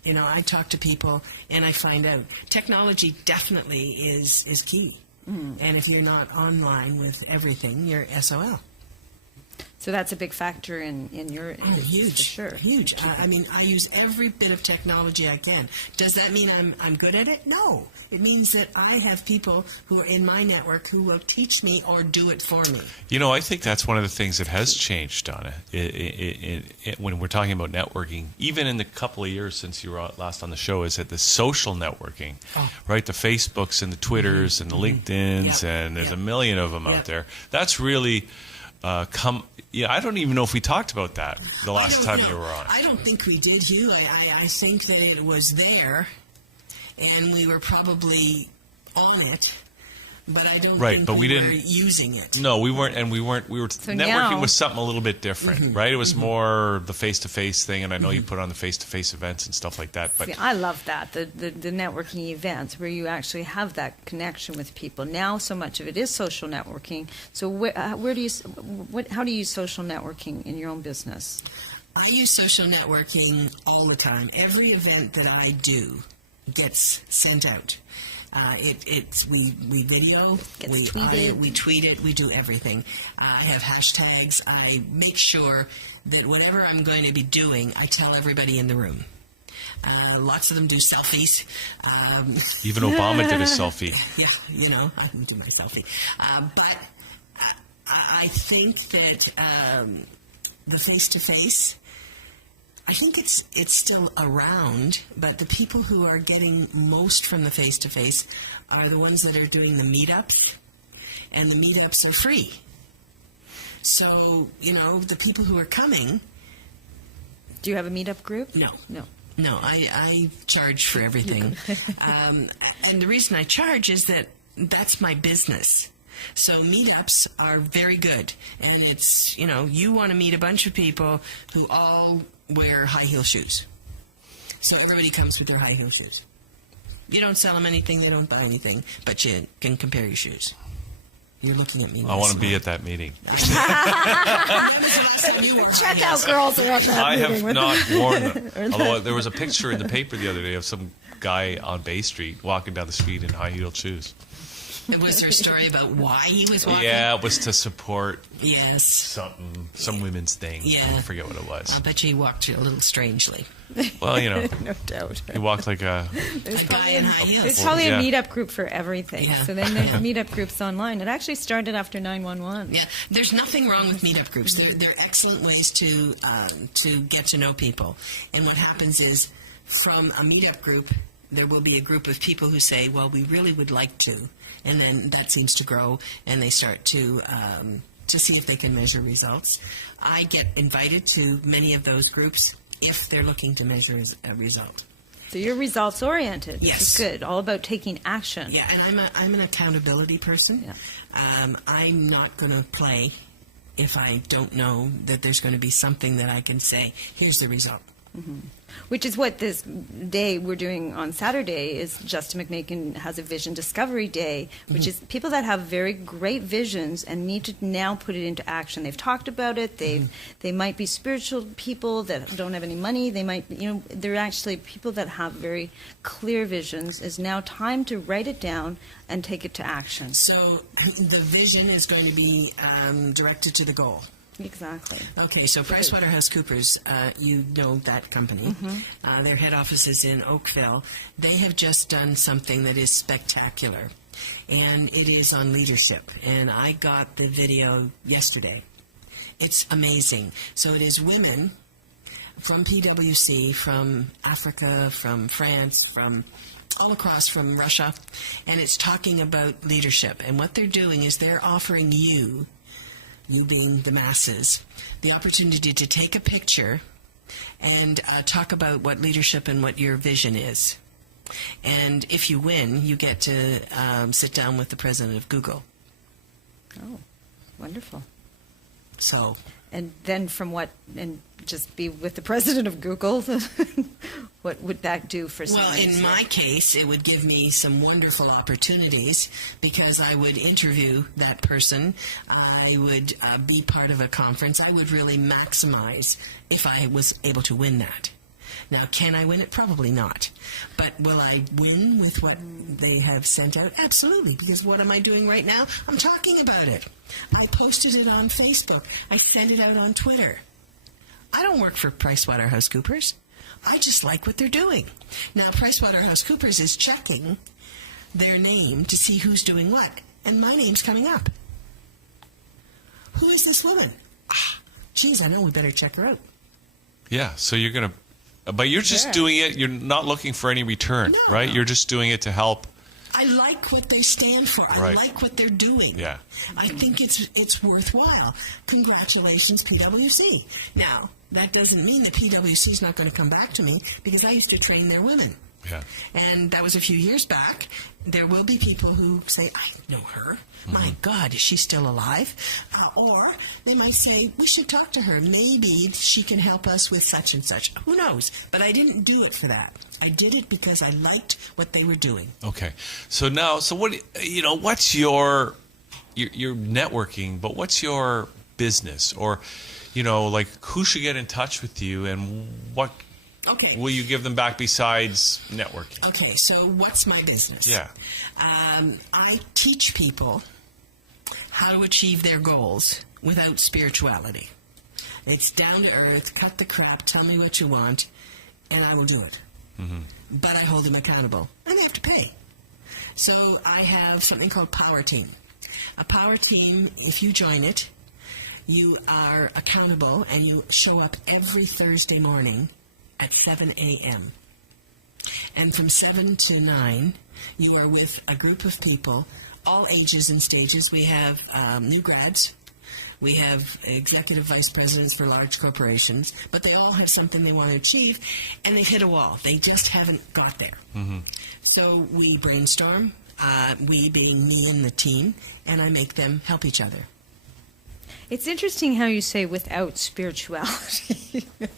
I talk to people and I find out. Technology definitely is key. And if you're not online with everything, you're SOL. So that's a big factor in your huge, for sure. huge. I mean, I use every bit of technology I can. Does that mean I'm good at it? No. It means that I have people who are in my network who will teach me or do it for me. You know, I think that's one of the things that has changed, Donna, when we're talking about networking, even in the couple of years since you were last on the show, is that the social networking, right? The Facebooks and the Twitters and the LinkedIns, and there's a million of them out there. That's really I don't even know if we talked about that the last time you were on. I don't think we did, Hugh. I think that it was there, and we were probably on it, but I don't think we were using it. No, we weren't, and we were networking was something a little bit different, right? It was more the face-to-face thing, and I know you put on the face-to-face events and stuff like that. But see, I love that, the networking events where you actually have that connection with people. Now, so much of it is social networking. So, how do you use social networking in your own business? I use social networking all the time. Every event that I do gets sent out. We video, we tweet it, we do everything. I have hashtags. I make sure that whatever I'm going to be doing, I tell everybody in the room. Lots of them do selfies. Even Obama did a selfie. Yeah, I didn't do my selfie. But I think that the face-to-face, I think it's still around, but the people who are getting most from the face-to-face are the ones that are doing the meetups, and the meetups are free. So, the people who are coming... Do you have a meetup group? No, I charge for everything. And the reason I charge is that that's my business. So meetups are very good. And it's, you want to meet a bunch of people who all wear high heel shoes. So everybody comes with their high heel shoes. You don't sell them anything, they don't buy anything, but you can compare your shoes. You're looking at me. I want to be at that meeting. Checkout girls are at that meeting. I have not worn them. Although there was a picture in the paper the other day of some guy on Bay Street walking down the street in high-heeled shoes. Was there a story about why he was walking? Yeah, it was to support some women's thing. Yeah. I forget what it was. I'll bet you he walked a little strangely. Well, no doubt. He walked like a guy in high heels. There's probably a meetup group for everything. Yeah. So then there's meetup groups online. It actually started after 9/11. Yeah, there's nothing wrong with meetup groups. They're excellent ways to get to know people. And what happens is, from a meetup group, there will be a group of people who say, well, we really would like to. And then that seems to grow, and they start to see if they can measure results. I get invited to many of those groups if they're looking to measure a result. So you're results-oriented, which yes. is good, all about taking action. Yeah, and I'm an accountability person. Yeah. I'm not going to play if I don't know that there's going to be something that I can say, here's the result. Mm-hmm. Which is what this day we're doing on Saturday is. Justin McMakin has a Vision Discovery Day, which is people that have very great visions and need to now put it into action. They've talked about it. They might be spiritual people that don't have any money. They might, they're actually people that have very clear visions. It's now time to write it down and take it to action. So the vision is going to be directed to the goal. Exactly. Okay, so PricewaterhouseCoopers, you know that company. Mm-hmm. Their head office is in Oakville. They have just done something that is spectacular, and it is on leadership. And I got the video yesterday. It's amazing. So it is women from PwC, from Africa, from France, from all across, from Russia, and it's talking about leadership. And what they're doing is they're offering you being the masses, the opportunity to take a picture and talk about what leadership and what your vision is. And if you win, you get to sit down with the president of Google. Oh, wonderful. So, and then just be with the president of Google, what would that do for someone? Well, in my case, it would give me some wonderful opportunities because I would interview that person. I would be part of a conference. I would really maximize if I was able to win that. Now, can I win it? Probably not. But will I win with what they have sent out? Absolutely, because what am I doing right now? I'm talking about it. I posted it on Facebook. I sent it out on Twitter. I don't work for PricewaterhouseCoopers. I just like what they're doing. Now, PricewaterhouseCoopers is checking their name to see who's doing what, and my name's coming up. Who is this woman? Geez, I know we better check her out. Yeah, so you're going to, but you're just doing it, you're not looking for any return, right? You're just doing it to help. I like what they stand for. I like what they're doing. Yeah. I think it's worthwhile. Congratulations, PwC. Now, that doesn't mean that PwC is not going to come back to me, because I used to train their women. Yeah. And that was a few years back. There will be people who say, I know her. My God, is she still alive? Or they might say, we should talk to her. Maybe she can help us with such and such. Who knows? But I didn't do it for that. I did it because I liked what they were doing. Okay. So now, what, what's your networking, but what's your business? Or, like, who should get in touch with you, and what will you give them back besides networking? Okay, so what's my business? Yeah. I teach people how to achieve their goals without spirituality. It's down to earth, cut the crap, tell me what you want, and I will do it. But I hold them accountable, and they have to pay. So I have something called Power Team. A Power Team, if you join it, you are accountable, and you show up every Thursday morning at 7 a.m. And from 7 to 9, you are with a group of people, all ages and stages. We have new grads. We have executive vice presidents for large corporations, but they all have something they want to achieve, and they've hit a wall. They just haven't got there. So we brainstorm, we being me and the team, and I make them help each other. It's interesting how you say without spirituality. Well,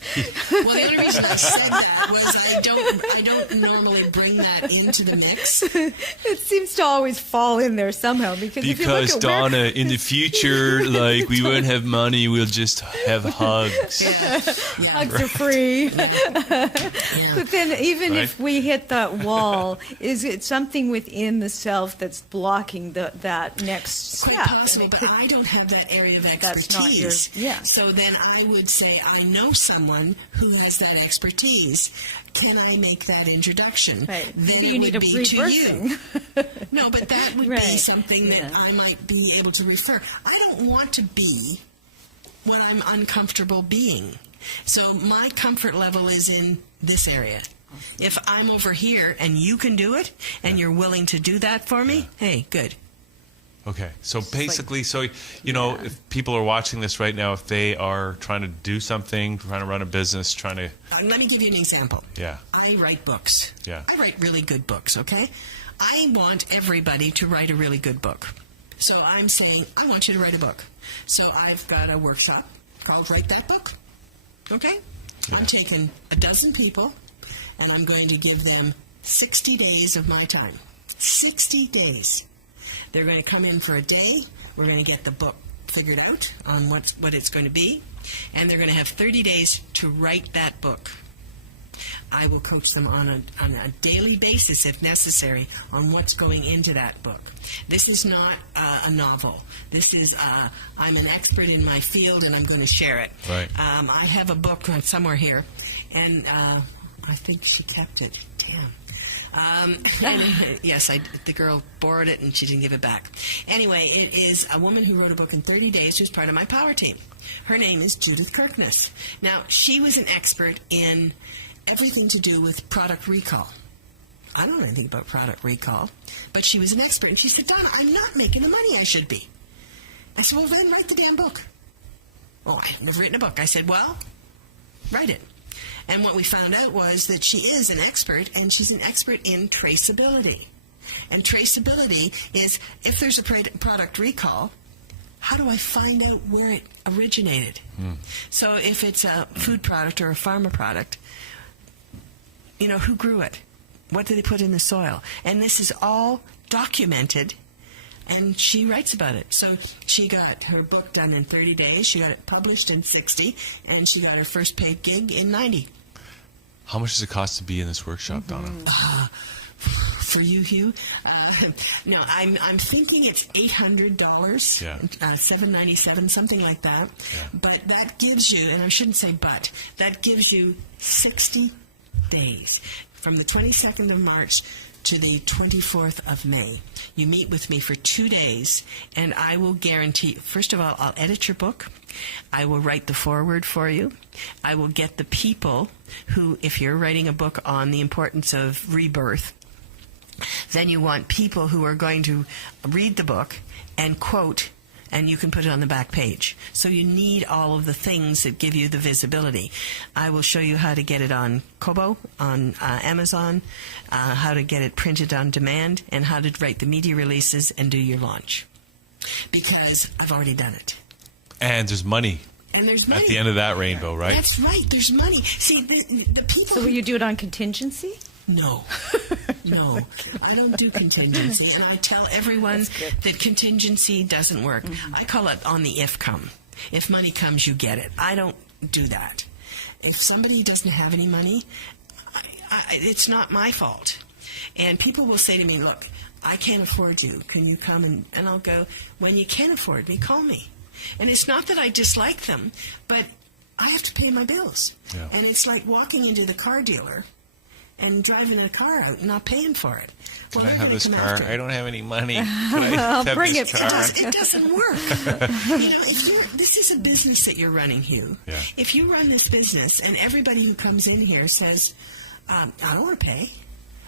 the only reason I said that was I don't normally bring that into the mix. It seems to always fall in there somehow, because if you look at Donna, in the future, like, we won't have money, we'll just have hugs. Hugs are free. But then even if we hit that wall, is it something within the self that's blocking that next step? Quite possible, but I don't have that area of expertise. That's not your, So then I would say, I know someone who has that expertise. Can I make that introduction? Right. Then Maybe it you would need a be to you. rebirthing. No, but that would be something that I might be able to refer. I don't want to be what I'm uncomfortable being. So my comfort level is in this area. If I'm over here and you can do it, and you're willing to do that for me, hey, good. Okay, so basically, if people are watching this right now, if they are trying to do something, trying to run a business, trying to... let me give you an example. Yeah. I write books. Yeah. I write really good books, okay? I want everybody to write a really good book. So I'm saying, I want you to write a book. So I've got a workshop called Write That Book, okay? Yeah. I'm taking a dozen people, and I'm going to give them 60 days of my time. 60 days. They're going to come in for a day. We're going to get the book figured out on what it's going to be. And they're going to have 30 days to write that book. I will coach them on a daily basis, if necessary, on what's going into that book. This is not a novel. This is, I'm an expert in my field, and I'm going to share it. Right. I have a book somewhere here, and I think she kept it. Damn. Yes, the girl borrowed it and she didn't give it back. Anyway, it is a woman who wrote a book in 30 days who's part of my Power Team. Her name is Judith Kirkness. Now, she was an expert in everything to do with product recall. I don't know anything about product recall, but she was an expert. And she said, Donna, I'm not making the money I should be. I said, well, then write the damn book. Oh, I've never written a book. I said, well, write it. And what we found out was that she is an expert, and she's an expert in traceability. And traceability is, if there's a product recall, how do I find out where it originated? So if it's a food product or a pharma product, who grew it? What did they put in the soil? And this is all documented, and she writes about it. So she got her book done in 30 days. She got it published in 60, and she got her first paid gig in 90. How much does it cost to be in this workshop, Donna? For you, Hugh? No, I'm thinking it's $800, Yeah. $797, something like that. Yeah. But that gives you, and I shouldn't say but, that gives you 60 days from the 22nd of March to the 24th of May. You meet with me for 2 days, and I will guarantee, first of all, I'll edit your book. I will write the foreword for you. I will get the people who, if you're writing a book on the importance of rebirth, then you want people who are going to read the book and quote, and you can put it on the back page. So you need all of the things that give you the visibility. I will show you how to get it on Kobo, on Amazon, how to get it printed on demand, and how to write the media releases and do your launch. Because I've already done it. And there's money. And there's money. At the end of that rainbow, right? That's right. There's money. See, the people... So will you do it on contingency? No. No. I don't do contingency. And I tell everyone that contingency doesn't work. Mm-hmm. I call it on the if come. If money comes, you get it. I don't do that. If somebody doesn't have any money, it's not my fault. And people will say to me, look, I can't afford you. Can you come? And I'll go, when you can afford me, call me. And it's not that I dislike them, but I have to pay my bills. Yeah. And it's like walking into the car dealer and driving a car out and not paying for it. Can I have this car? I don't have any money. Can I I'll have bring this it. car? It doesn't work. This is a business that you're running, Hugh. Yeah. If you run this business and everybody who comes in here says, I don't want to pay.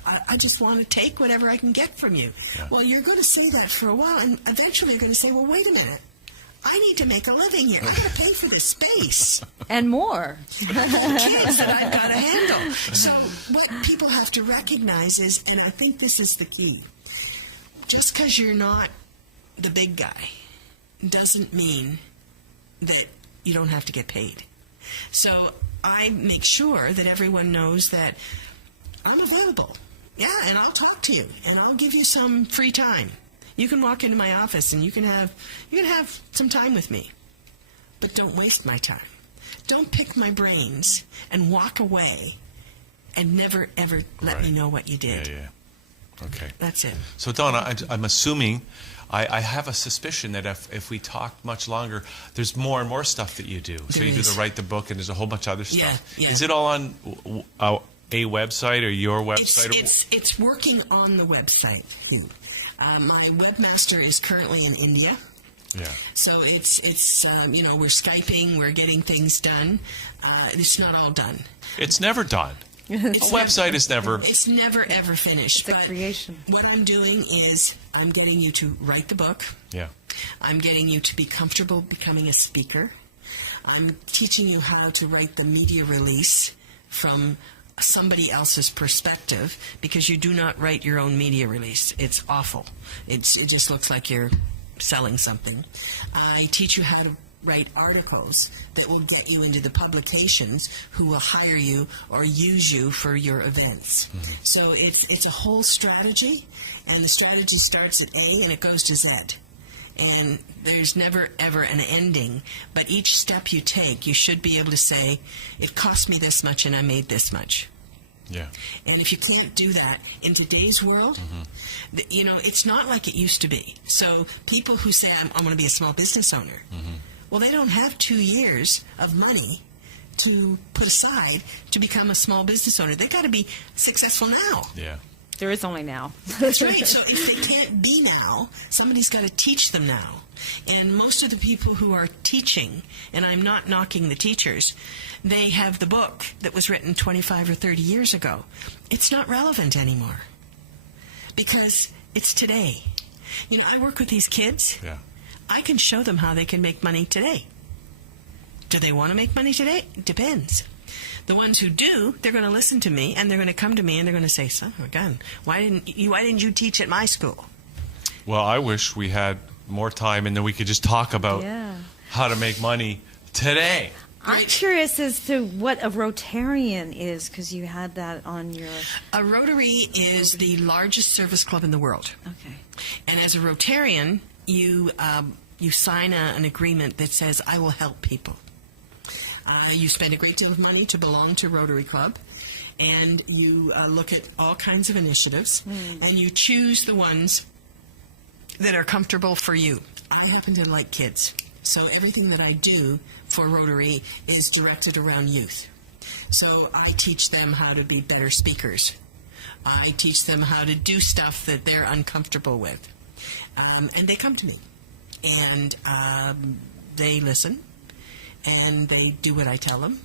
I just want to take whatever I can get from you. Yeah. Well, you're going to say that for a while, and eventually you're going to say, well, wait a minute. I need to make a living here. I got to pay for this space. And more. Kids that I've got to handle. So what people have to recognize is, and I think this is the key, just because you're not the big guy doesn't mean that you don't have to get paid. So I make sure that everyone knows that I'm available. Yeah, and I'll talk to you, and I'll give you some free time. You can walk into my office and you can have some time with me. But don't waste my time. Don't pick my brains and walk away and never, ever let me know what you did. Yeah. Okay. That's it. So, Donna, I'm assuming, I have a suspicion that if we talk much longer, there's more and more stuff that you do. So you do the write the book, and there's a whole bunch of other stuff. Yeah. Is it all on a website or your website? It's working on the website, Hugh. My webmaster is currently in India. Yeah. So it's we're Skyping, we're getting things done. It's not all done. It's never done. A website is never... It's never, ever finished. It's a creation. What I'm doing is I'm getting you to write the book. Yeah. I'm getting you to be comfortable becoming a speaker. I'm teaching you how to write the media release from somebody else's perspective, because you do not write your own media release. It's awful. It just looks like you're selling something. I teach you how to write articles that will get you into the publications who will hire you or use you for your events. Mm-hmm. So it's a whole strategy, and the strategy starts at A and it goes to Z. And there's never, ever an ending. But each step you take, you should be able to say, it cost me this much and I made this much. Yeah. And if you can't do that in today's world, it's not like it used to be. So people who say, I want to be a small business owner, well, they don't have 2 years of money to put aside to become a small business owner. They've got to be successful now. Yeah. There is only now. That's right. So if they can't be now, somebody's got to teach them now. And most of the people who are teaching, and I'm not knocking the teachers, they have the book that was written 25 or 30 years ago. It's not relevant anymore because it's today. I work with these kids. Yeah. I can show them how they can make money today. Do they want to make money today? Depends. The ones who do, they're going to listen to me, and they're going to come to me, and they're going to say, son of a gun, why didn't you teach at my school? Well, I wish we had more time, and then we could just talk about how to make money today. I'm curious as to what a Rotarian is, because you had that on your... A Rotary is the largest service club in the world. Okay. And as a Rotarian, you sign an agreement that says, I will help people. You spend a great deal of money to belong to Rotary Club, and you look at all kinds of initiatives, and you choose the ones that are comfortable for you. I happen to like kids, so everything that I do for Rotary is directed around youth. So I teach them how to be better speakers. I teach them how to do stuff that they're uncomfortable with. And they come to me, and they listen, and they do what I tell them,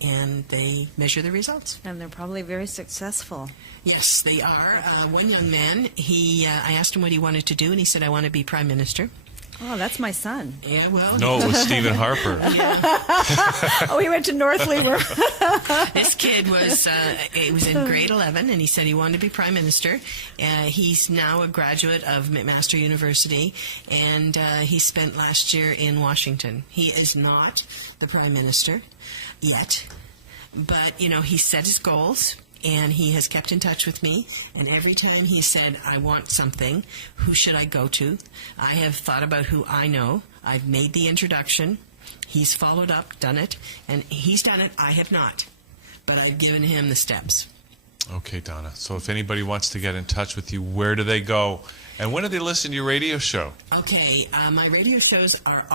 and they measure the results. And they're probably very successful. Yes, they are. One young man, I asked him what he wanted to do, and he said, I want to be Prime Minister. Oh, that's my son. Yeah, well. No, it was Stephen Harper. Oh, he went to Northley. This kid was in grade 11, and he said he wanted to be Prime Minister. He's now a graduate of McMaster University, and he spent last year in Washington. He is not the Prime Minister yet, but, he set his goals. And he has kept in touch with me, and every time he said, I want something, who should I go to? I have thought about who I know. I've made the introduction. He's followed up, done it, and he's done it. I have not, but I've given him the steps. Okay, Donna. So if anybody wants to get in touch with you, where do they go? And when do they listen to your radio show? Okay, my radio shows are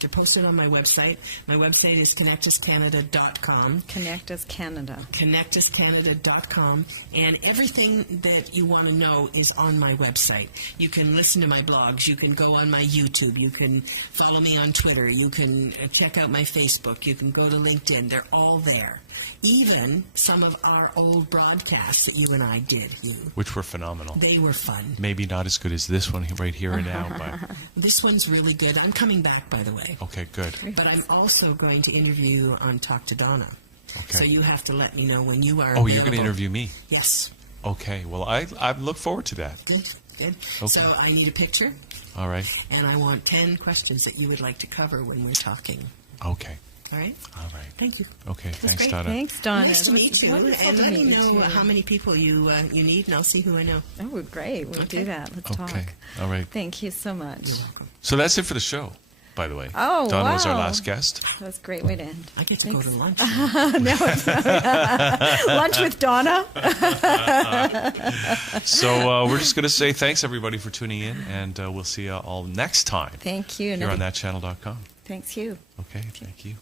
they're posted on my website. My website is connectuscanada.com. Connect Us Canada. Connectuscanada.com. And everything that you want to know is on my website. You can listen to my blogs. You can go on my YouTube. You can follow me on Twitter. You can check out my Facebook. You can go to LinkedIn. They're all there. Even some of our old broadcasts that you and I did, Hugh. Which were phenomenal. They were fun. Maybe not as good as this one right here and now, but... This one's really good. I'm coming back, by the way. Okay, good. But I'm also going to interview you on Talk to Donna. Okay. So you have to let me know when you are available. You're going to interview me? Yes. Okay. Well, I look forward to that. Good. Okay. So I need a picture. All right. And I want 10 questions that you would like to cover when we're talking. Okay. All right? All right. Thank you. Okay. Thanks, great. Donna. Thanks, Donna. Nice to meet you. And let me know how many people you need, and I'll see who I know. Oh, great. We'll do that. Let's talk. Okay. All right. Thank you so much. You're welcome. So that's it for the show, by the way. Oh, Donna was our wow. last guest. That was a great way to end. I get to go to lunch. No, it's not. Lunch with Donna. So we're just going to say thanks, everybody, for tuning in, and we'll see you all next time. Thank you. Here on thatchannel.com. Thanks, you. Okay, thank you.